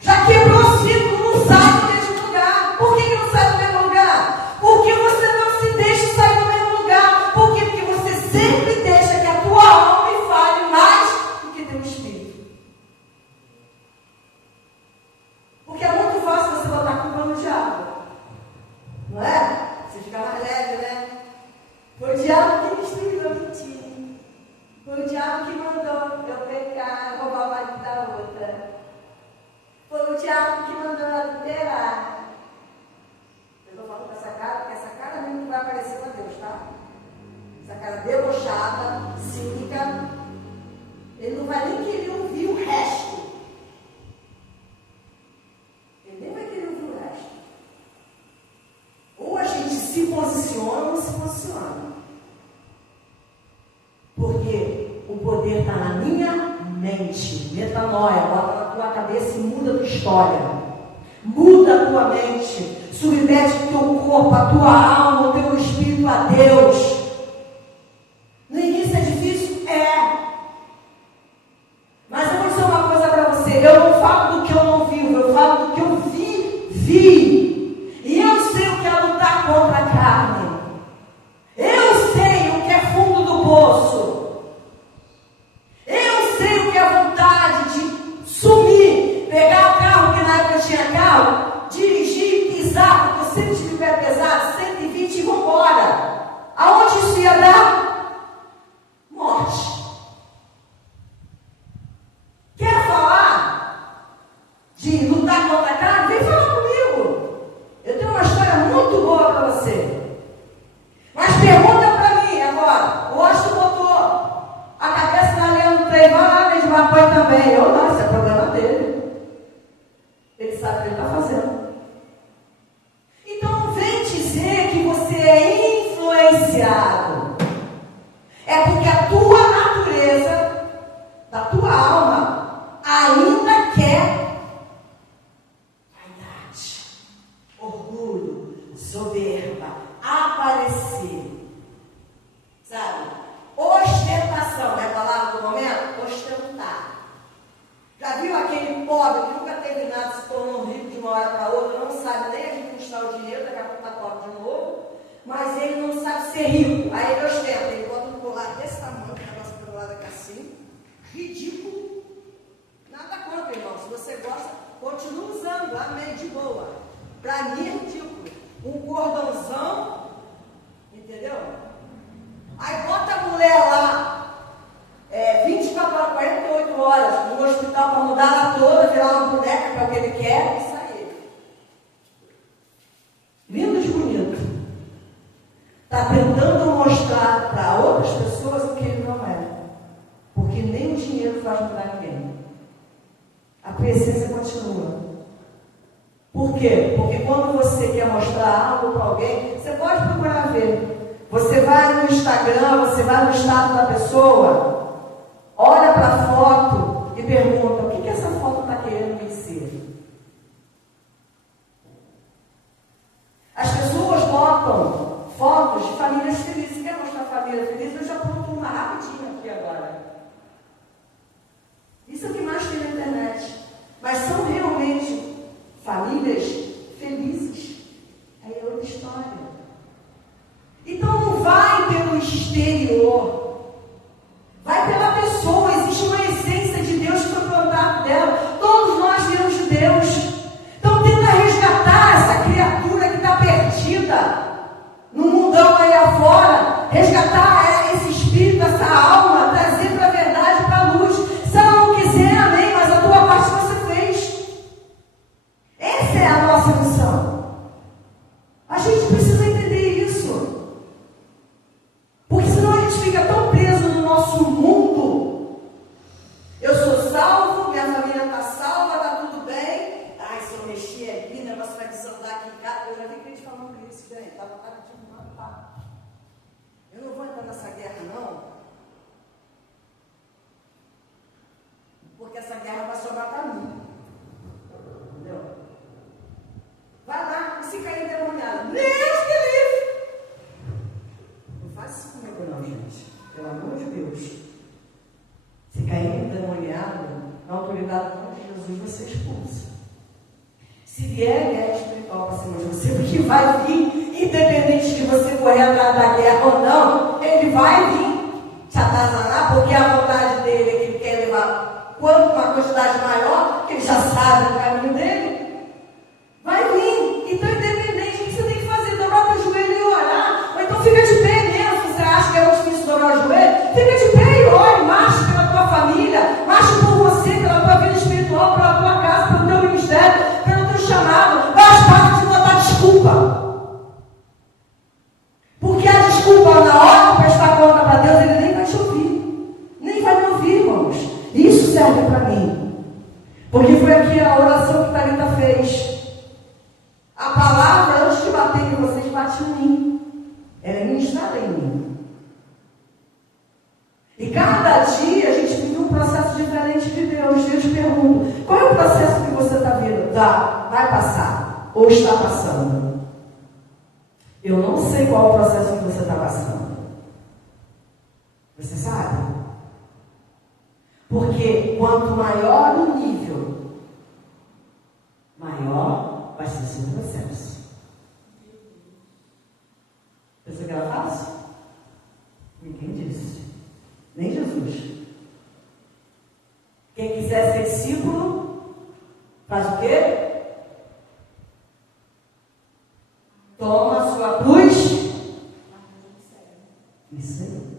Já quebrou o ciclo, não sabe o mesmo lugar. Por que não sabe o mesmo lugar? Porque você não se deixa sair do mesmo lugar. Por quê? Porque você sempre deixa que a tua alma fale mais do que teu espírito. Porque é muito fácil você botar a culpa no diabo. Não é? Você fica mais leve, né? Foi o diabo que me instruiu a mentir. Foi o diabo que mandou eu pecar, roubar o marido da outra. Foi o diabo que mandou eu adulterar. Eu estou falando com essa cara, porque essa cara mesmo não vai aparecer para Deus, tá? Essa cara debochada, cínica. Ele não vai nem querer ouvir o resto. Ele nem vai querer ouvir o resto. Ou a gente se posiciona ou não se posiciona. Porque o poder está na minha mente. Metanoia, bota na tua cabeça e muda a tua história. Muda a tua mente. Submete o teu corpo, a tua alma, o teu espírito a Deus. No início é difícil? É. Mas eu vou dizer uma coisa para você. Eu não falo do que eu não vivo, eu falo do que eu vi. E eu sei o que é lutar contra a carne. Eu sei o que é fundo do poço. Eu sei o que é a vontade de sumir, pegar o carro, que na época eu tinha carro, dirigir, pisar, porque eu sempre tive pé pesado, 120 e vou embora. Aonde isso ia dar? Morte. Quer falar de lutar contra a carne? Vem falar comigo. Eu tenho uma história muito boa para você. Mas pergunta para mim agora. O Washington botou a cabeça na linha do trem. Vai lá, vem de maconha também. Eu não, isso é problema dele. Ele sabe o que ele está fazendo. Então não vem dizer que você é influenciado. É porque a tua natureza, da tua alma, ainda quer vaidade, orgulho, soberba, aparecer. Sabe? Ostentação, não é a palavra do momento? Ostentar. Já viu aquele pobre que nunca teve nada, se tornou rico de uma hora para outra, não sabe nem administrar o dinheiro, daqui a pouco está pobre de novo, mas ele não sabe ser rico. Aí ele ostenta, ele bota um colar desse tamanho, que o negócio do lado aqui assim, ridículo. Nada contra, irmão. Se você gosta, continua usando, amém, de boa. Para mim é ridículo. Um cordãozão, entendeu? Aí bota a mulher lá, 24 horas, 48 horas, no hospital para mudar ela toda, virar uma boneca, que é o que ele quer, e sair. Lindo de bonito. Está tentando mostrar para outras pessoas o que ele não é. Porque nem o dinheiro faz mudar ninguém. A presença continua. Por quê? Porque quando você quer mostrar algo para alguém, você pode procurar ver. Você vai no Instagram, você vai no estado da pessoa, olha para a foto e pergunta: o que essa foto está querendo me dizer? As pessoas botam fotos de famílias felizes. Quer mostrar família feliz? Eu já ponto uma rapidinha. realmente famílias felizes. Aí é outra história. Então não vai pelo exterior, vai pela pessoa. Existe uma essência de Deus que foi plantada dela. Todos nós temos de Deus. Então tenta resgatar essa criatura que está perdida no mundão aí afora, resgatar esse espírito, essa alma, trazer para a verdade, para a luz. Se ela não quiser, amém, mas a tua parte você fez. Essa é a nossa missão. A gente precisa entender isso, porque senão a gente fica tão preso no nosso mundo. Eu sou salvo, minha família está salva, está tudo bem. Ai, se eu mexer aqui, o negócio vai desandar aqui em casa. Eu já vi crente falando isso, bem, tá pedindo matar. Eu não vou entrar nessa guerra, não, porque essa guerra vai sobrar para mim. Entendeu? Vai lá, e se cair endemoniado, Deus que livre. Não faz isso comigo não, gente. Pelo amor de Deus. Se cair endemoniado, na autoridade do nome de Jesus, você expulsa. Se vier guerra espiritual para cima de você, porque vai vir, independente de você correr atrás da guerra ou não, ele vai vir te atazanar, porque a vontade dele é que ele quer levar quanto uma quantidade maior, que ele já sabe o caminho dele, vai vir. Então, independente, o que você tem que fazer? Dobrar o joelho e orar, ou então fica de pé mesmo. Se você acha que é muito difícil dobrar o joelho, fica de pé e ore, marche pela tua família, marche por você, pela tua vida espiritual, pela tua casa, pelo teu ministério, pelo teu chamado. Faz parte de botar desculpa, porque a desculpa na hora de prestar conta para Deus, ele nem vai te ouvir, nem vai me ouvir, irmãos. Isso serve para mim, porque foi aqui a oração que Thalita fez. A palavra, antes de bater em vocês, bate em mim. Ela é ministrada em mim. E cada dia a gente vive um processo diferente de Deus. Eu te pergunto, qual é o processo que você está vendo? Vai passar ou está passando? Eu não sei qual é o processo que você está passando. Você sabe? Porque quanto maior o nível, maior vai ser o seu processo. Pensa que era fácil? Ninguém disse. Nem Jesus. Quem quiser ser discípulo, faz o quê? Toma a sua cruz. Isso aí.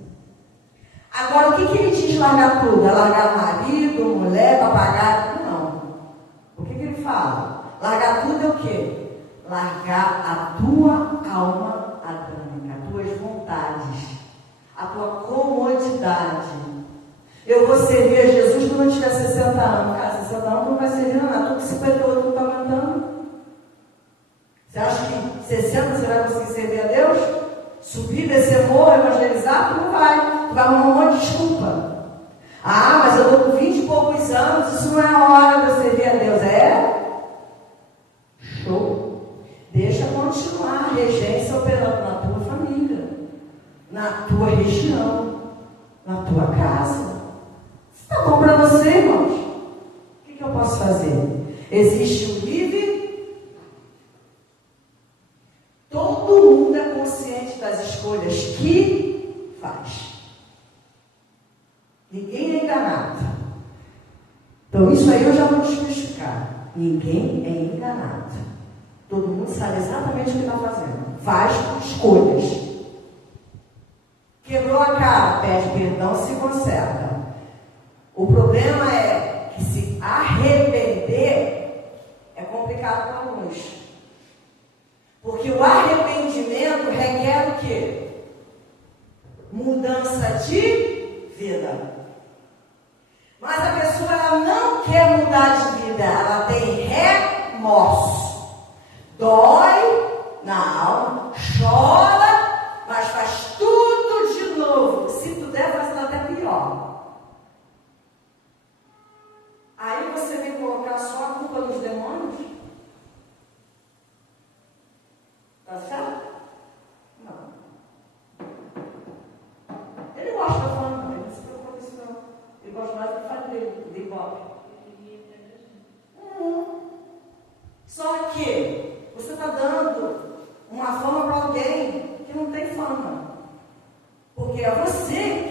Agora, o que ele diz largar tudo? É largar marido, mulher, papagaio? Não. O que ele fala? Largar tudo é o quê? Largar a tua alma adâmica, as tuas vontades, a tua comodidade. Eu vou servir a Jesus quando eu tiver 60 anos. Cara, 60 anos não vai servir nada. Estou com 58, não está aguentando. Você acha que 60 você vai conseguir servir a Deus? Subir, descer morro, evangelizar? Tu não vai. Tu vai arrumar um monte de desculpa. Ah, mas eu estou com 20 e poucos anos, isso não é a hora de eu servir a Deus. É? Show. Deixa continuar a regência operando na tua família, na tua região, na tua casa. Está bom para você, irmãos? O que eu posso fazer? Existe o livre. Todo mundo é consciente das escolhas que faz. Ninguém é enganado. Então isso aí eu já vou desmistificar. Ninguém é enganado. Todo mundo sabe exatamente o que está fazendo. Faz escolhas. Quebrou a cara, pede perdão, se conserta. O problema é que se arrepender é complicado para alguns. Porque o arrependimento requer o quê? Mudança de vida. Mas a pessoa ela não quer mudar de vida, ela tem remorso. Dói na alma, chora, mas faz tudo de novo. Se puder, faz até pior. Aí você vem colocar só a culpa nos demônios? Tá certo? Não. Ele gosta da fama, ele não se preocupa com isso não. Ele gosta mais do pai dele, do Ibope.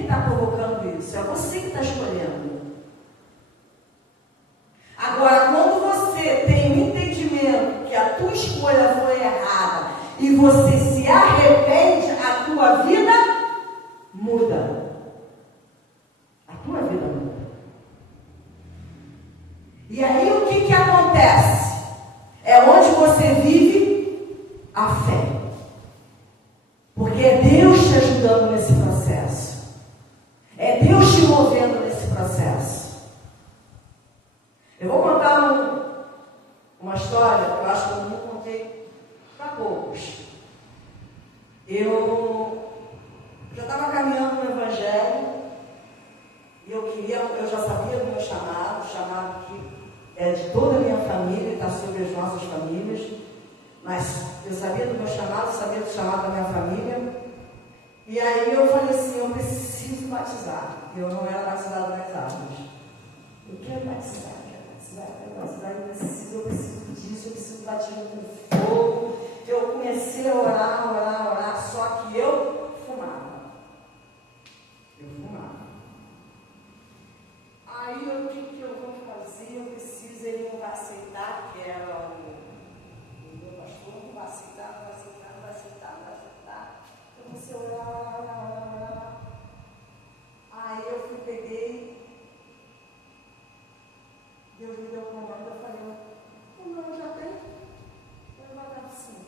que está provocando isso, é você que está escolhendo. Agora, quando você tem um entendimento que a tua escolha foi errada e você se arrepende, a tua vida muda. A tua vida muda. E aí o que acontece? É onde você vive a fé. Porque é Deus te ajudando nesse processo. É Deus te movendo nesse processo. Eu vou contar uma história que eu acho que eu não contei para poucos. Eu já estava caminhando no Evangelho e eu já sabia do meu chamado que é de toda a minha família, está sobre as nossas famílias, mas eu sabia do meu chamado, sabia do chamado da minha família, e aí eu falei assim, eu preciso batizar. Eu não era batizada nas águas. Eu quero batizar, eu preciso disso, eu preciso bater com fogo. Eu comecei a orar, só que eu fumava. Aí o que eu vou fazer? Eu preciso, ele não vai aceitar, que era o meu pastor, não vai aceitar. Eu comecei a orar. Aí eu peguei, Deus me deu uma comando, eu falei, não, já tem? Eu vou assim.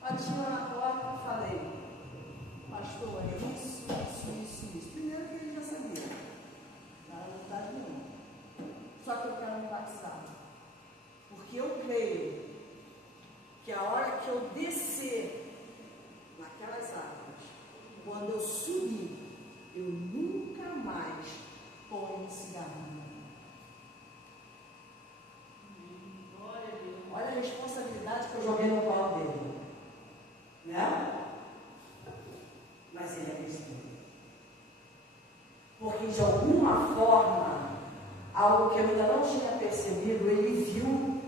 Bati na porta e falei, pastor, é isso. Primeiro que ele já sabia. Só que eu quero me batizar, porque eu creio que a hora que eu descer naquelas águas, quando eu subir, eu nunca mais ponho um cigarrinho. Olha a responsabilidade que eu joguei no colo dele, né? Mas ele acreditou. Porque de alguma forma, algo que eu ainda não tinha percebido, ele viu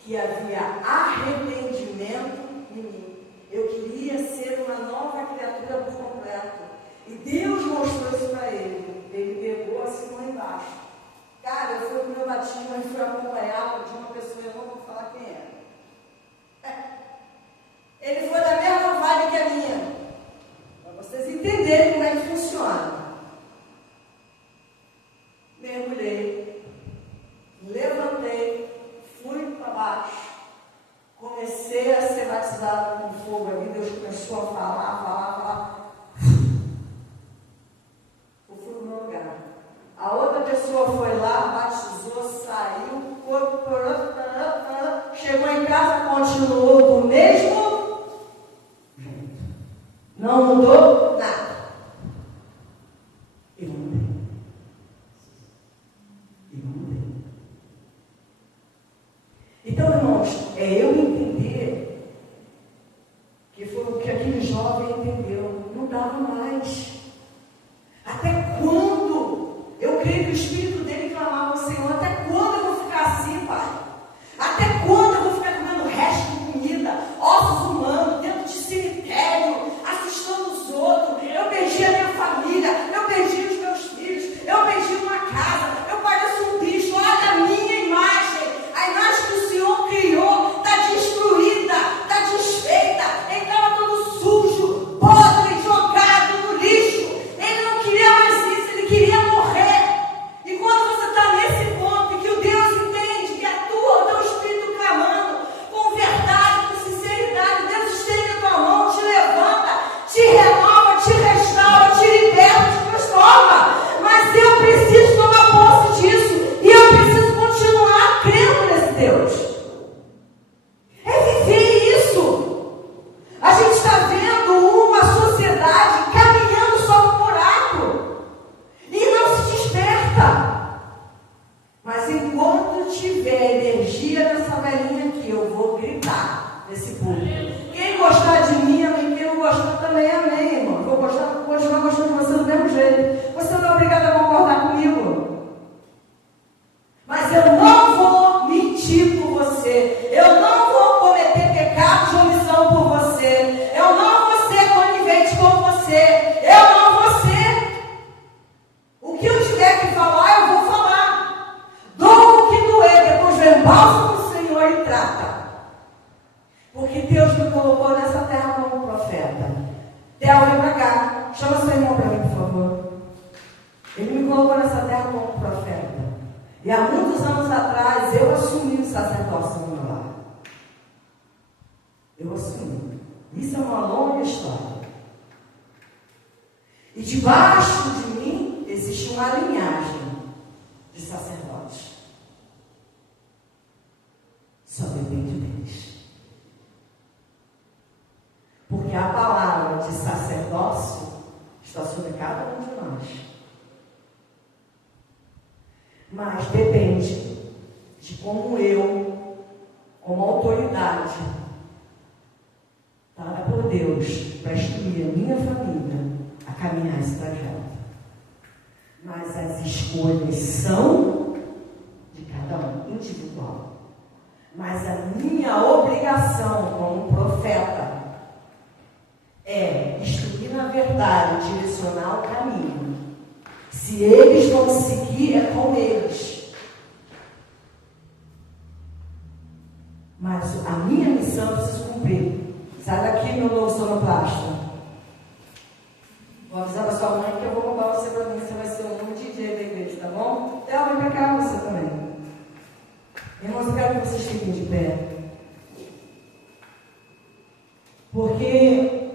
que havia arrependimento em mim. Eu queria ser uma nova criatura por completo. E Deus mostrou isso para ele. Ele pegou assim lá embaixo. Cara, eu fui para o meu batismo e fui acompanhado de uma pessoa, eu não vou falar quem é. Ele foi da mesma vibe que a minha. Para vocês entenderem como é que funciona. Mergulhei, levantei, fui para baixo, comecei a ser batizado com fogo ali, Deus começou a falar. Eu fui no meu lugar. A outra pessoa foi lá, batizou, saiu, chegou em casa, continuou do mesmo jeito. Não mudou nada. Eu mudei. Então, irmãos, é eu entender que foi o que aquele jovem entendeu. Não dava mais. Até quando? Eu creio que o espírito dele clamava ao Senhor. Até quando eu vou ficar assim, Pai? Até quando eu vou ficar comendo resto de comida, ossos humanos, dentro de cemitério, assustando os outros? Eu perdi a minha família, eu perdi os meus filhos, eu perdi uma casa, eu pareço um bicho. Olha a minha imagem, a imagem que o Senhor criou, está destruída, está desfeita, ele estava todo sujo, podre, jogado no lixo. Ele não queria mais isso, ele queria morrer. E quando você está nesse ponto em que o Deus entende que atua o teu espírito clamando, com verdade, com sinceridade, Deus estende a tua mão, te levanta, te renova, te restaura, te liberta, te transforma. Mas eu preciso tomar posse disso e eu preciso continuar crendo nesse Deus. É viver isso. A gente está vendo uma sociedade caminhando só no buraco e não se desperta. Mas enquanto tiver energia nessa velhinha aqui, eu vou gritar nesse público. Quem gostar de mim, amém. Quem não gostar também, amém, irmão. Vou continuar gostando de você do mesmo jeito. Você não é obrigado a concordar comigo. Mas eu não vou mentir por você. Eu não vou cometer pecados de omissão por você. Eu não vou ser conivente com você. Eu não vou Senhor. Ele me colocou nessa terra como profeta. E há muitos anos atrás eu assumi o sacerdócio no meu lar. Eu assumi. Isso é uma longa história. E debaixo de mim existe uma linhagem de sacerdotes. Só depende deles. Porque a palavra de sacerdócio está sobre cada um de nós. Mas depende de como eu, como autoridade, dada por Deus, para instruir a minha família a caminhar esse trajeto. Mas as escolhas são de cada um, individual. Mas a minha obrigação como profeta é instruir na verdade, direcionar o caminho. Se eles vão seguir, é com eles. Mas a minha missão eu preciso cumprir. Sai daqui, meu novo sonoplasta. Vou avisar para sua mãe que eu vou roubar você para mim. Você vai ser o novo DJ da igreja, tá bom? Então, vem para cá você também. Irmãos, eu quero que vocês fiquem de pé. Porque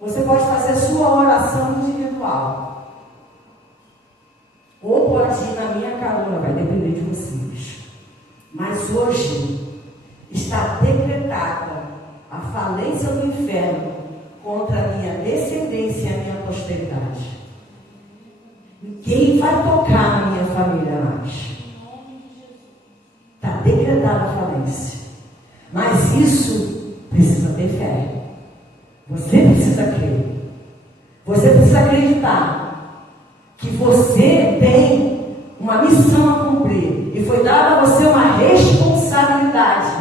você pode fazer a sua oração individual. Ou pode ir na minha carona, vai depender de vocês. Mas hoje está decretada a falência do inferno contra a minha descendência e a minha posteridade. Ninguém vai tocar na minha família mais. Está decretada a falência. Mas isso precisa ter fé. Você precisa crer. Você precisa acreditar que você tem uma missão a cumprir. E foi dada a você uma responsabilidade.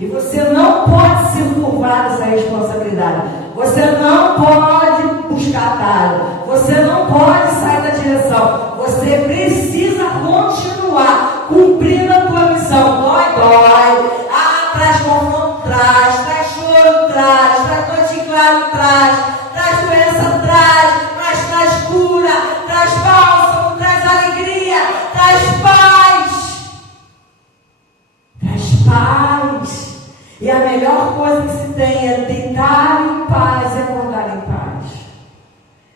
E você não pode se curvar dessa responsabilidade. Você não pode buscar atalho. Você não pode sair da direção. Você precisa continuar cumprindo a tua missão. Dói. Traz confronto, traz choro, traz noite clara, traz doença, mas traz cura, traz bálsamo, traz alegria, traz paz. E a melhor coisa que se tem é deitar em paz e acordar em paz.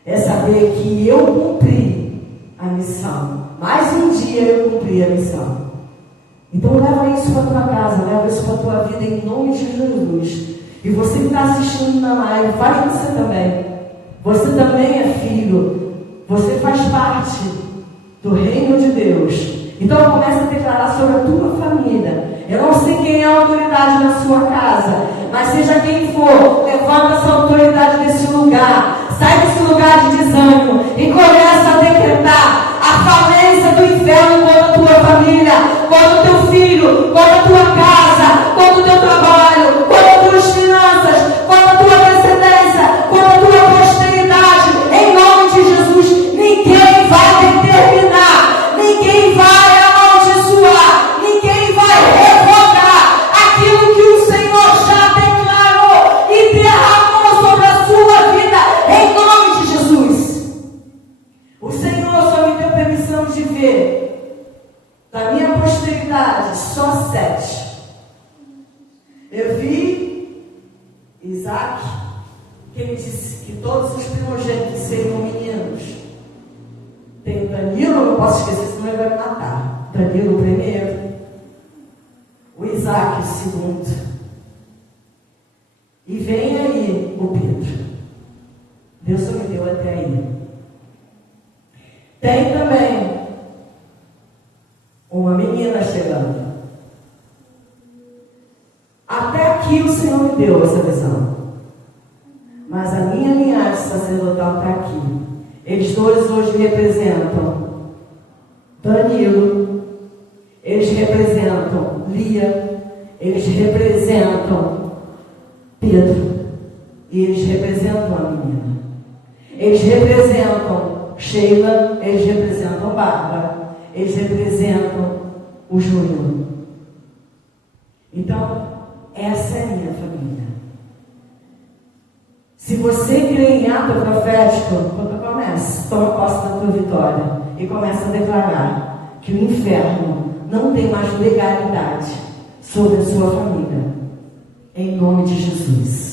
É saber que eu cumpri a missão. Mais um dia eu cumpri a missão. Então leva isso para a tua casa, leva isso para a tua vida em nome de Jesus. E você que está assistindo na live, faz você também. Você também é filho. Você faz parte do reino de Deus. Então começa a declarar sobre a tua família. Eu não sei quem é a autoridade na sua casa, mas seja quem for, levanta essa autoridade desse lugar. Sai desse lugar de desânimo e começa a decretar a falência do inferno contra a tua família, contra o teu filho, contra a tua casa, contra o teu trabalho, contra as tuas finanças, contra a tua descendência, contra a tua posteridade. Em nome de Jesus, ninguém vai determinar, ninguém vai amaldiçoar, ninguém vai revogar aquilo que o Senhor já declarou e derramou sobre a sua vida. Em nome de Jesus. O Senhor só me deu permissão de ver da minha posteridade só 7. Eu vi Isaac, que ele disse que todos os primogênitos seriam meninos. Tem o Danilo, não posso esquecer, senão ele vai me matar. Danilo primeiro, o Isaac segundo. E vem aí o Pedro. Deus só me deu até aí. Tem também uma menina chegando. Até aqui o Senhor me deu essa visão. Mas a minha linhagem sacerdotal está aqui. Eles dois hoje representam Danilo. Eles representam Lia. Eles representam Pedro. E eles representam a menina. Eles representam Sheila. Eles representam Bárbara. Eles representam o Júnior. Então, essa é a minha família. Se você crê em ato profético, quando começa, toma tua vitória e começa a declarar que o inferno não tem mais legalidade sobre a sua família. Em nome de Jesus.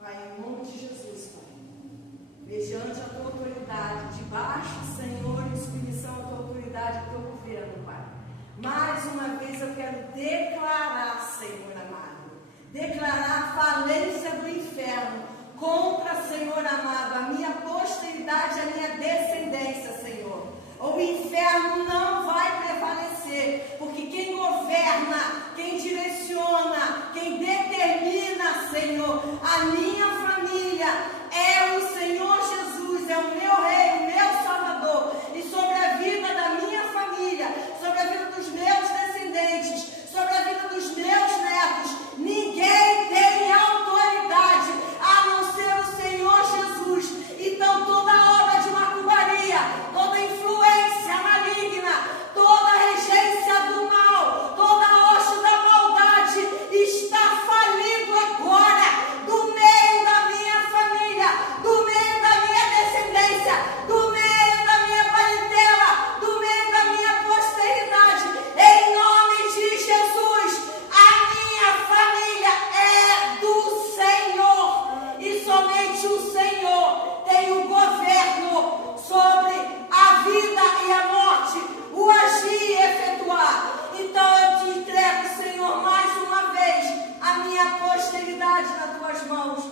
Pai, em nome de Jesus, Pai, mediante a tua autoridade, debaixo, Senhor, em submissão à tua autoridade, ao teu governo, Pai. Mais uma vez eu quero declarar, Senhor amado, declarar a falência do inferno contra, Senhor amado, a minha posteridade, a minha descendência, Senhor. O inferno não vai prevalecer, porque quem governa, quem direciona, quem determina, Senhor, a minha família é o Senhor Jesus, é o meu Rei, o meu Salvador. E sobre a vida da minha família, sobre a vida dos meus descendentes, sobre a vida dos meus netos, ninguém tem autoridade a não ser o Senhor Jesus. Então toda obra de macumbaria, toda influência maligna, toda regência do mal, toda hoste da maldade está falido agora do meio da minha família, do meio da minha descendência, do meio da minha parentela, do meio da minha posteridade. Em nome de Jesus, a minha família é do Senhor e somente o Senhor tem o governo sobre a vida e a morte, o agir e efetuar. Então eu te entrego, Senhor, mais uma vez a minha posteridade nas tuas mãos,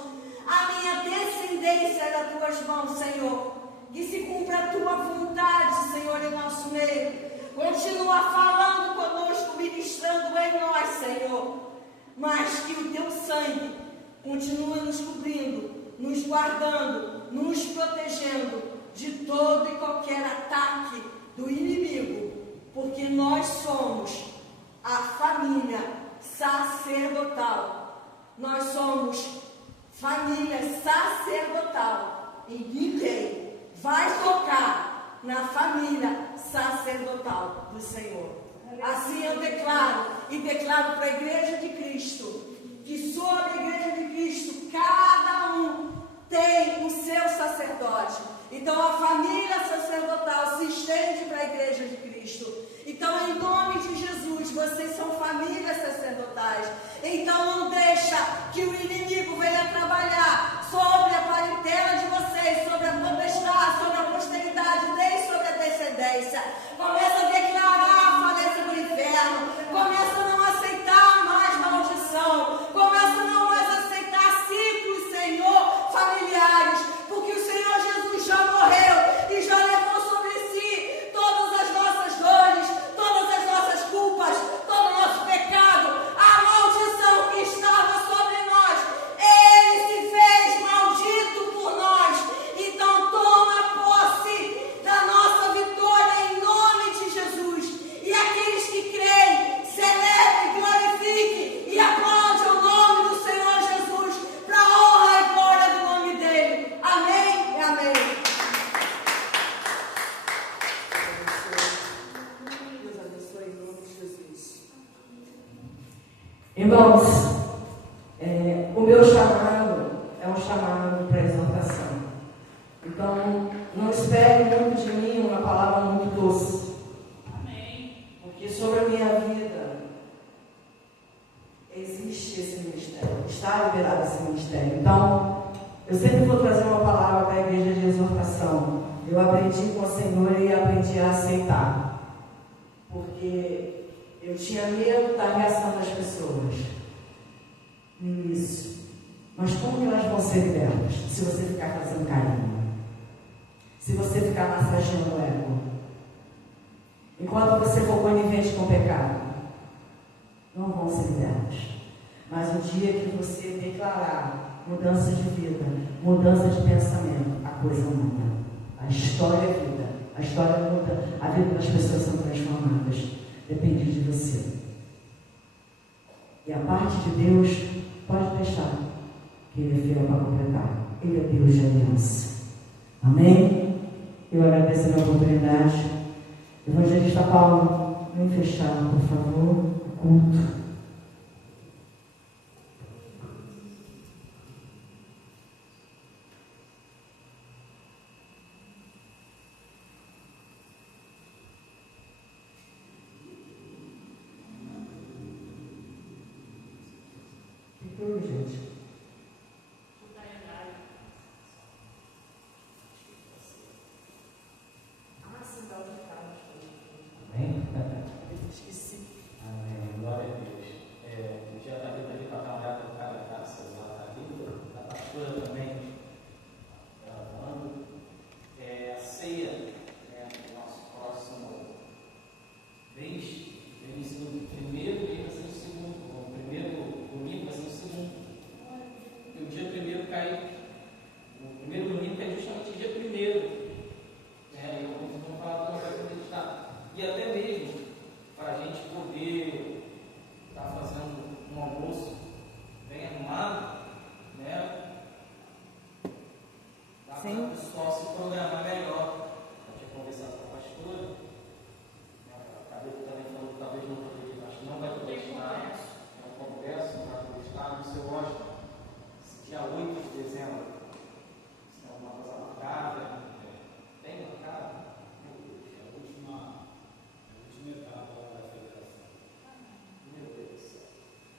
a minha descendência nas tuas mãos, Senhor. Que se cumpra a tua vontade, Senhor, em nosso meio. Continua falando conosco, ministrando em nós, Senhor. Mas que o teu sangue continue nos cobrindo, nos guardando, nos protegendo de todo e qualquer ataque do inimigo, porque nós somos a família sacerdotal. Nós somos família sacerdotal e ninguém vai tocar na família sacerdotal do Senhor. Assim eu declaro e declaro para a Igreja de Cristo que sobre a Igreja de Cristo cada um tem o seu sacerdote. Então a família sacerdotal se estende para a Igreja de Cristo. Então, em nome de Jesus, vocês são famílias sacerdotais. Então não deixa que o inimigo venha trabalhar sobre a parentela de vocês, sobre a potestade, sobre a posteridade, nem sobre a descendência. Começa a declarar a falência do inferno. Começa a não aceitar mais maldição. Começa a não mais aceitar ciclos, Senhor, familiares. Porque o Senhor Jesus já morreu e já levou sobre si todas as nossas dores, todas as nossas culpas, todo o nosso pecado, a maldição que estava sobre nós. Ele se fez maldito por nós. Então toma posse da nossa vitória em nome de Jesus. E aqueles que creem, celebrem, glorifiquem e aplaudem o nome do Senhor Jesus para a honra e glória do nome dele. Amém e amém. Deus abençoe em nome de Jesus. Irmãos, o meu chamado é um chamado para exaltação. Então, não espere muito de mim uma palavra muito doce. Amém. Porque sobre a minha vida existe esse ministério, está liberado esse ministério. Então, eu sempre vou trazer uma palavra para a igreja de exortação. Eu aprendi com o Senhor e aprendi a aceitar. Porque eu tinha medo da reação das pessoas no início. Mas como que elas vão ser libertas? Se você ficar fazendo carinho, se você ficar massageando o ego, enquanto você for conivente com o pecado, não vão ser libertas. Mas o dia que você declarar mudança de vida, mudança de pensamento, a coisa muda. A história é vida. A história muda. A vida das pessoas são transformadas. Depende de você. E a parte de Deus, pode deixar, que Ele é fiel para completar. Ele é Deus de aliança. Amém? Eu agradeço a oportunidade. Evangelista Paulo, vem fechar, por favor, o culto. Gente. Amém? Amém. Glória a Deus. O dia da vida ali para dar uma olhada no cara da casa, ela está linda. A pastora também gravando. A ceia, do nosso próximo mês, vai ser o primeiro e vai ser o segundo. O primeiro domingo vai ser o segundo. E o dia primeiro cai. O primeiro domingo é justamente o dia primeiro. Eu vou falar como vai poder estar. E até mesmo para a gente poder estar fazendo um almoço bem arrumado, dá para o pessoal se programar melhor. Eu tinha conversado com a pastora, acabei também falando que talvez não poderia, acho que não vai poder estar. É um congresso, não vai poder estar no seu Washington, dia 8 de dezembro. Se tem alguma coisa marcada, tem marcado?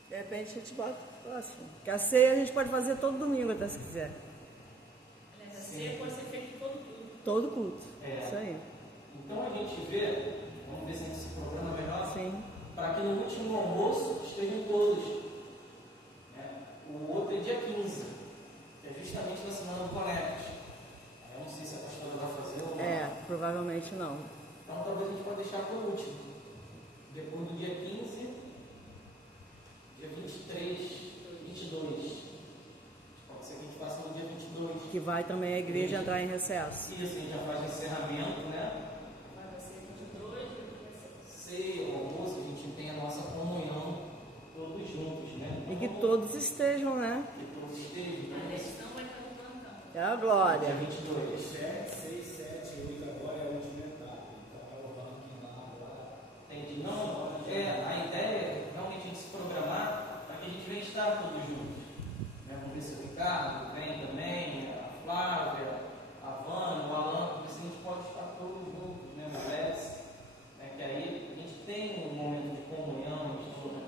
De repente a gente bota próximo. Porque a ceia a gente pode fazer todo domingo, até se quiser. A ceia pode ser feita todo culto. Todo culto. Isso aí. Então a gente vê, vamos ver se a gente se programa melhor, Sim. para que no último almoço estejam todos. O outro é dia 15, que é justamente na semana do Conect. Eu não sei se a pastora vai fazer ou não. Provavelmente não. Então talvez a gente pode deixar por último. Depois do dia 15, dia 23, 22. Pode ser que a gente faça no dia 22. Que vai também a igreja entrar em recesso. Isso, a gente já faz o encerramento, Vai ser 22, Ceia, almoço, a gente tem a nossa comunhão todos juntos, E que todos estejam, né? Que todos estejam. a questão vai estar no plantão. É a glória. Dia 22. 7, 6, 7, 8 agora é a última etapa. Então é o ranking lá. Entendi. Não, a ideia é realmente a gente se programar para que a gente venha estar todos juntos. Vamos ver se o Ricardo vem também, a Flávia, a Vânia, o Alan, ver se a gente pode estar todos juntos, o Lex, que aí a gente tem um momento de comunhão, de tudo.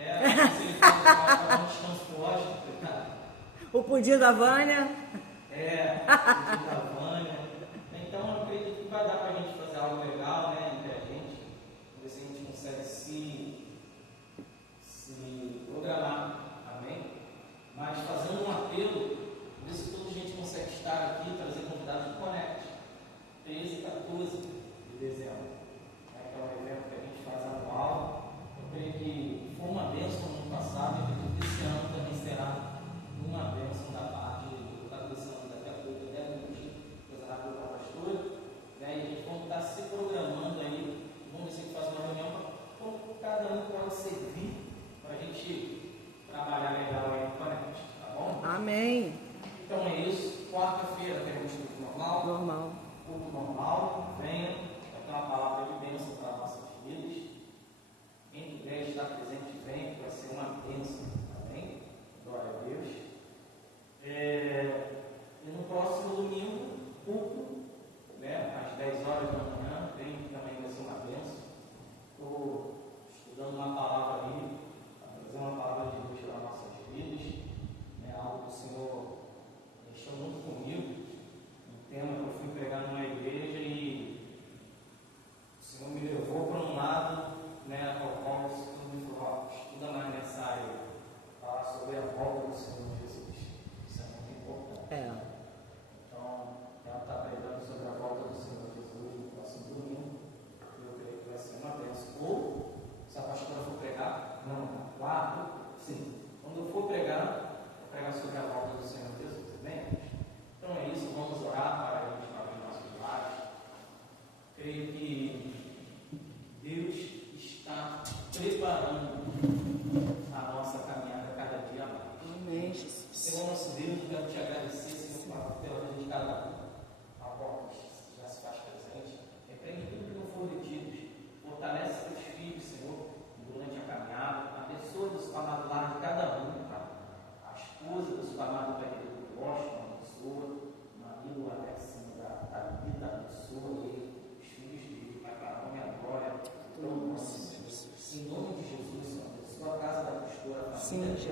Se ele pode falar um descanso lógico, O pudim da Vânia. pudim da Vânia. Então eu acredito que vai dar para a gente fazer algo legal, entre a gente. Ver se a gente consegue se programar, amém? Mas fazendo um apelo, ver se toda a gente consegue estar aqui, trazer convidados do Conect, 13 e 14 de dezembro. Que é um evento que a gente faz anual. Eu creio que foi uma bênção no ano passado e acredito que esse ano também será uma bênção da parte do patrocinador daqui a pouco, até coisa rápida para a pastora. E a gente vamos estar se programando aí, vamos ver se a gente faz uma reunião para como cada um pode servir para a gente trabalhar legal aí no Conect, tá bom? Amém. Então é isso. Quarta-feira teremos culto normal. Normal. Culto normal. Venha. Vai ter uma palavra de bênção para nossas vidas. Quem puder estar presente, vem, que vai ser uma bênção. Amém? Glória a Deus. E no próximo domingo, culto, às 10 horas da manhã, vem, que também vai ser uma bênção. Estou estudando uma palavra ali, para trazer uma palavra de Deus para nossas vidas. Algo que o Senhor mexeu muito comigo. Um tema que eu fui pregar numa igreja e o Senhor me levou para um lado, ao qual o Senhor me falou: estuda mais nessa área.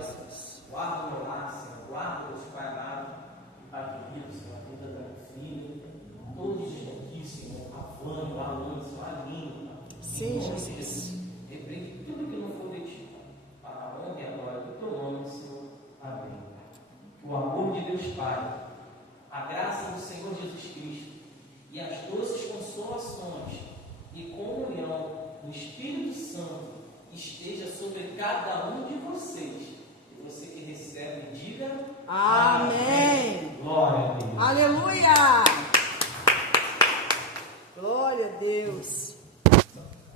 Jesus. Guarda o meu lar, Senhor. Guarda os Pai amado e Pai querido, Senhor. A vida da minha filha. Todos aqui, Senhor. A Vânia, o Alan, Senhor. A Aline. Sim, Jesus. Repreende tudo que não for de ti. Para a honra e a glória do teu nome, Senhor. Amém. O amor de Deus Pai, a graça do Senhor Jesus Cristo e as doces consolações e comunhão do Espírito Santo esteja sobre cada um de vocês. E você que recebe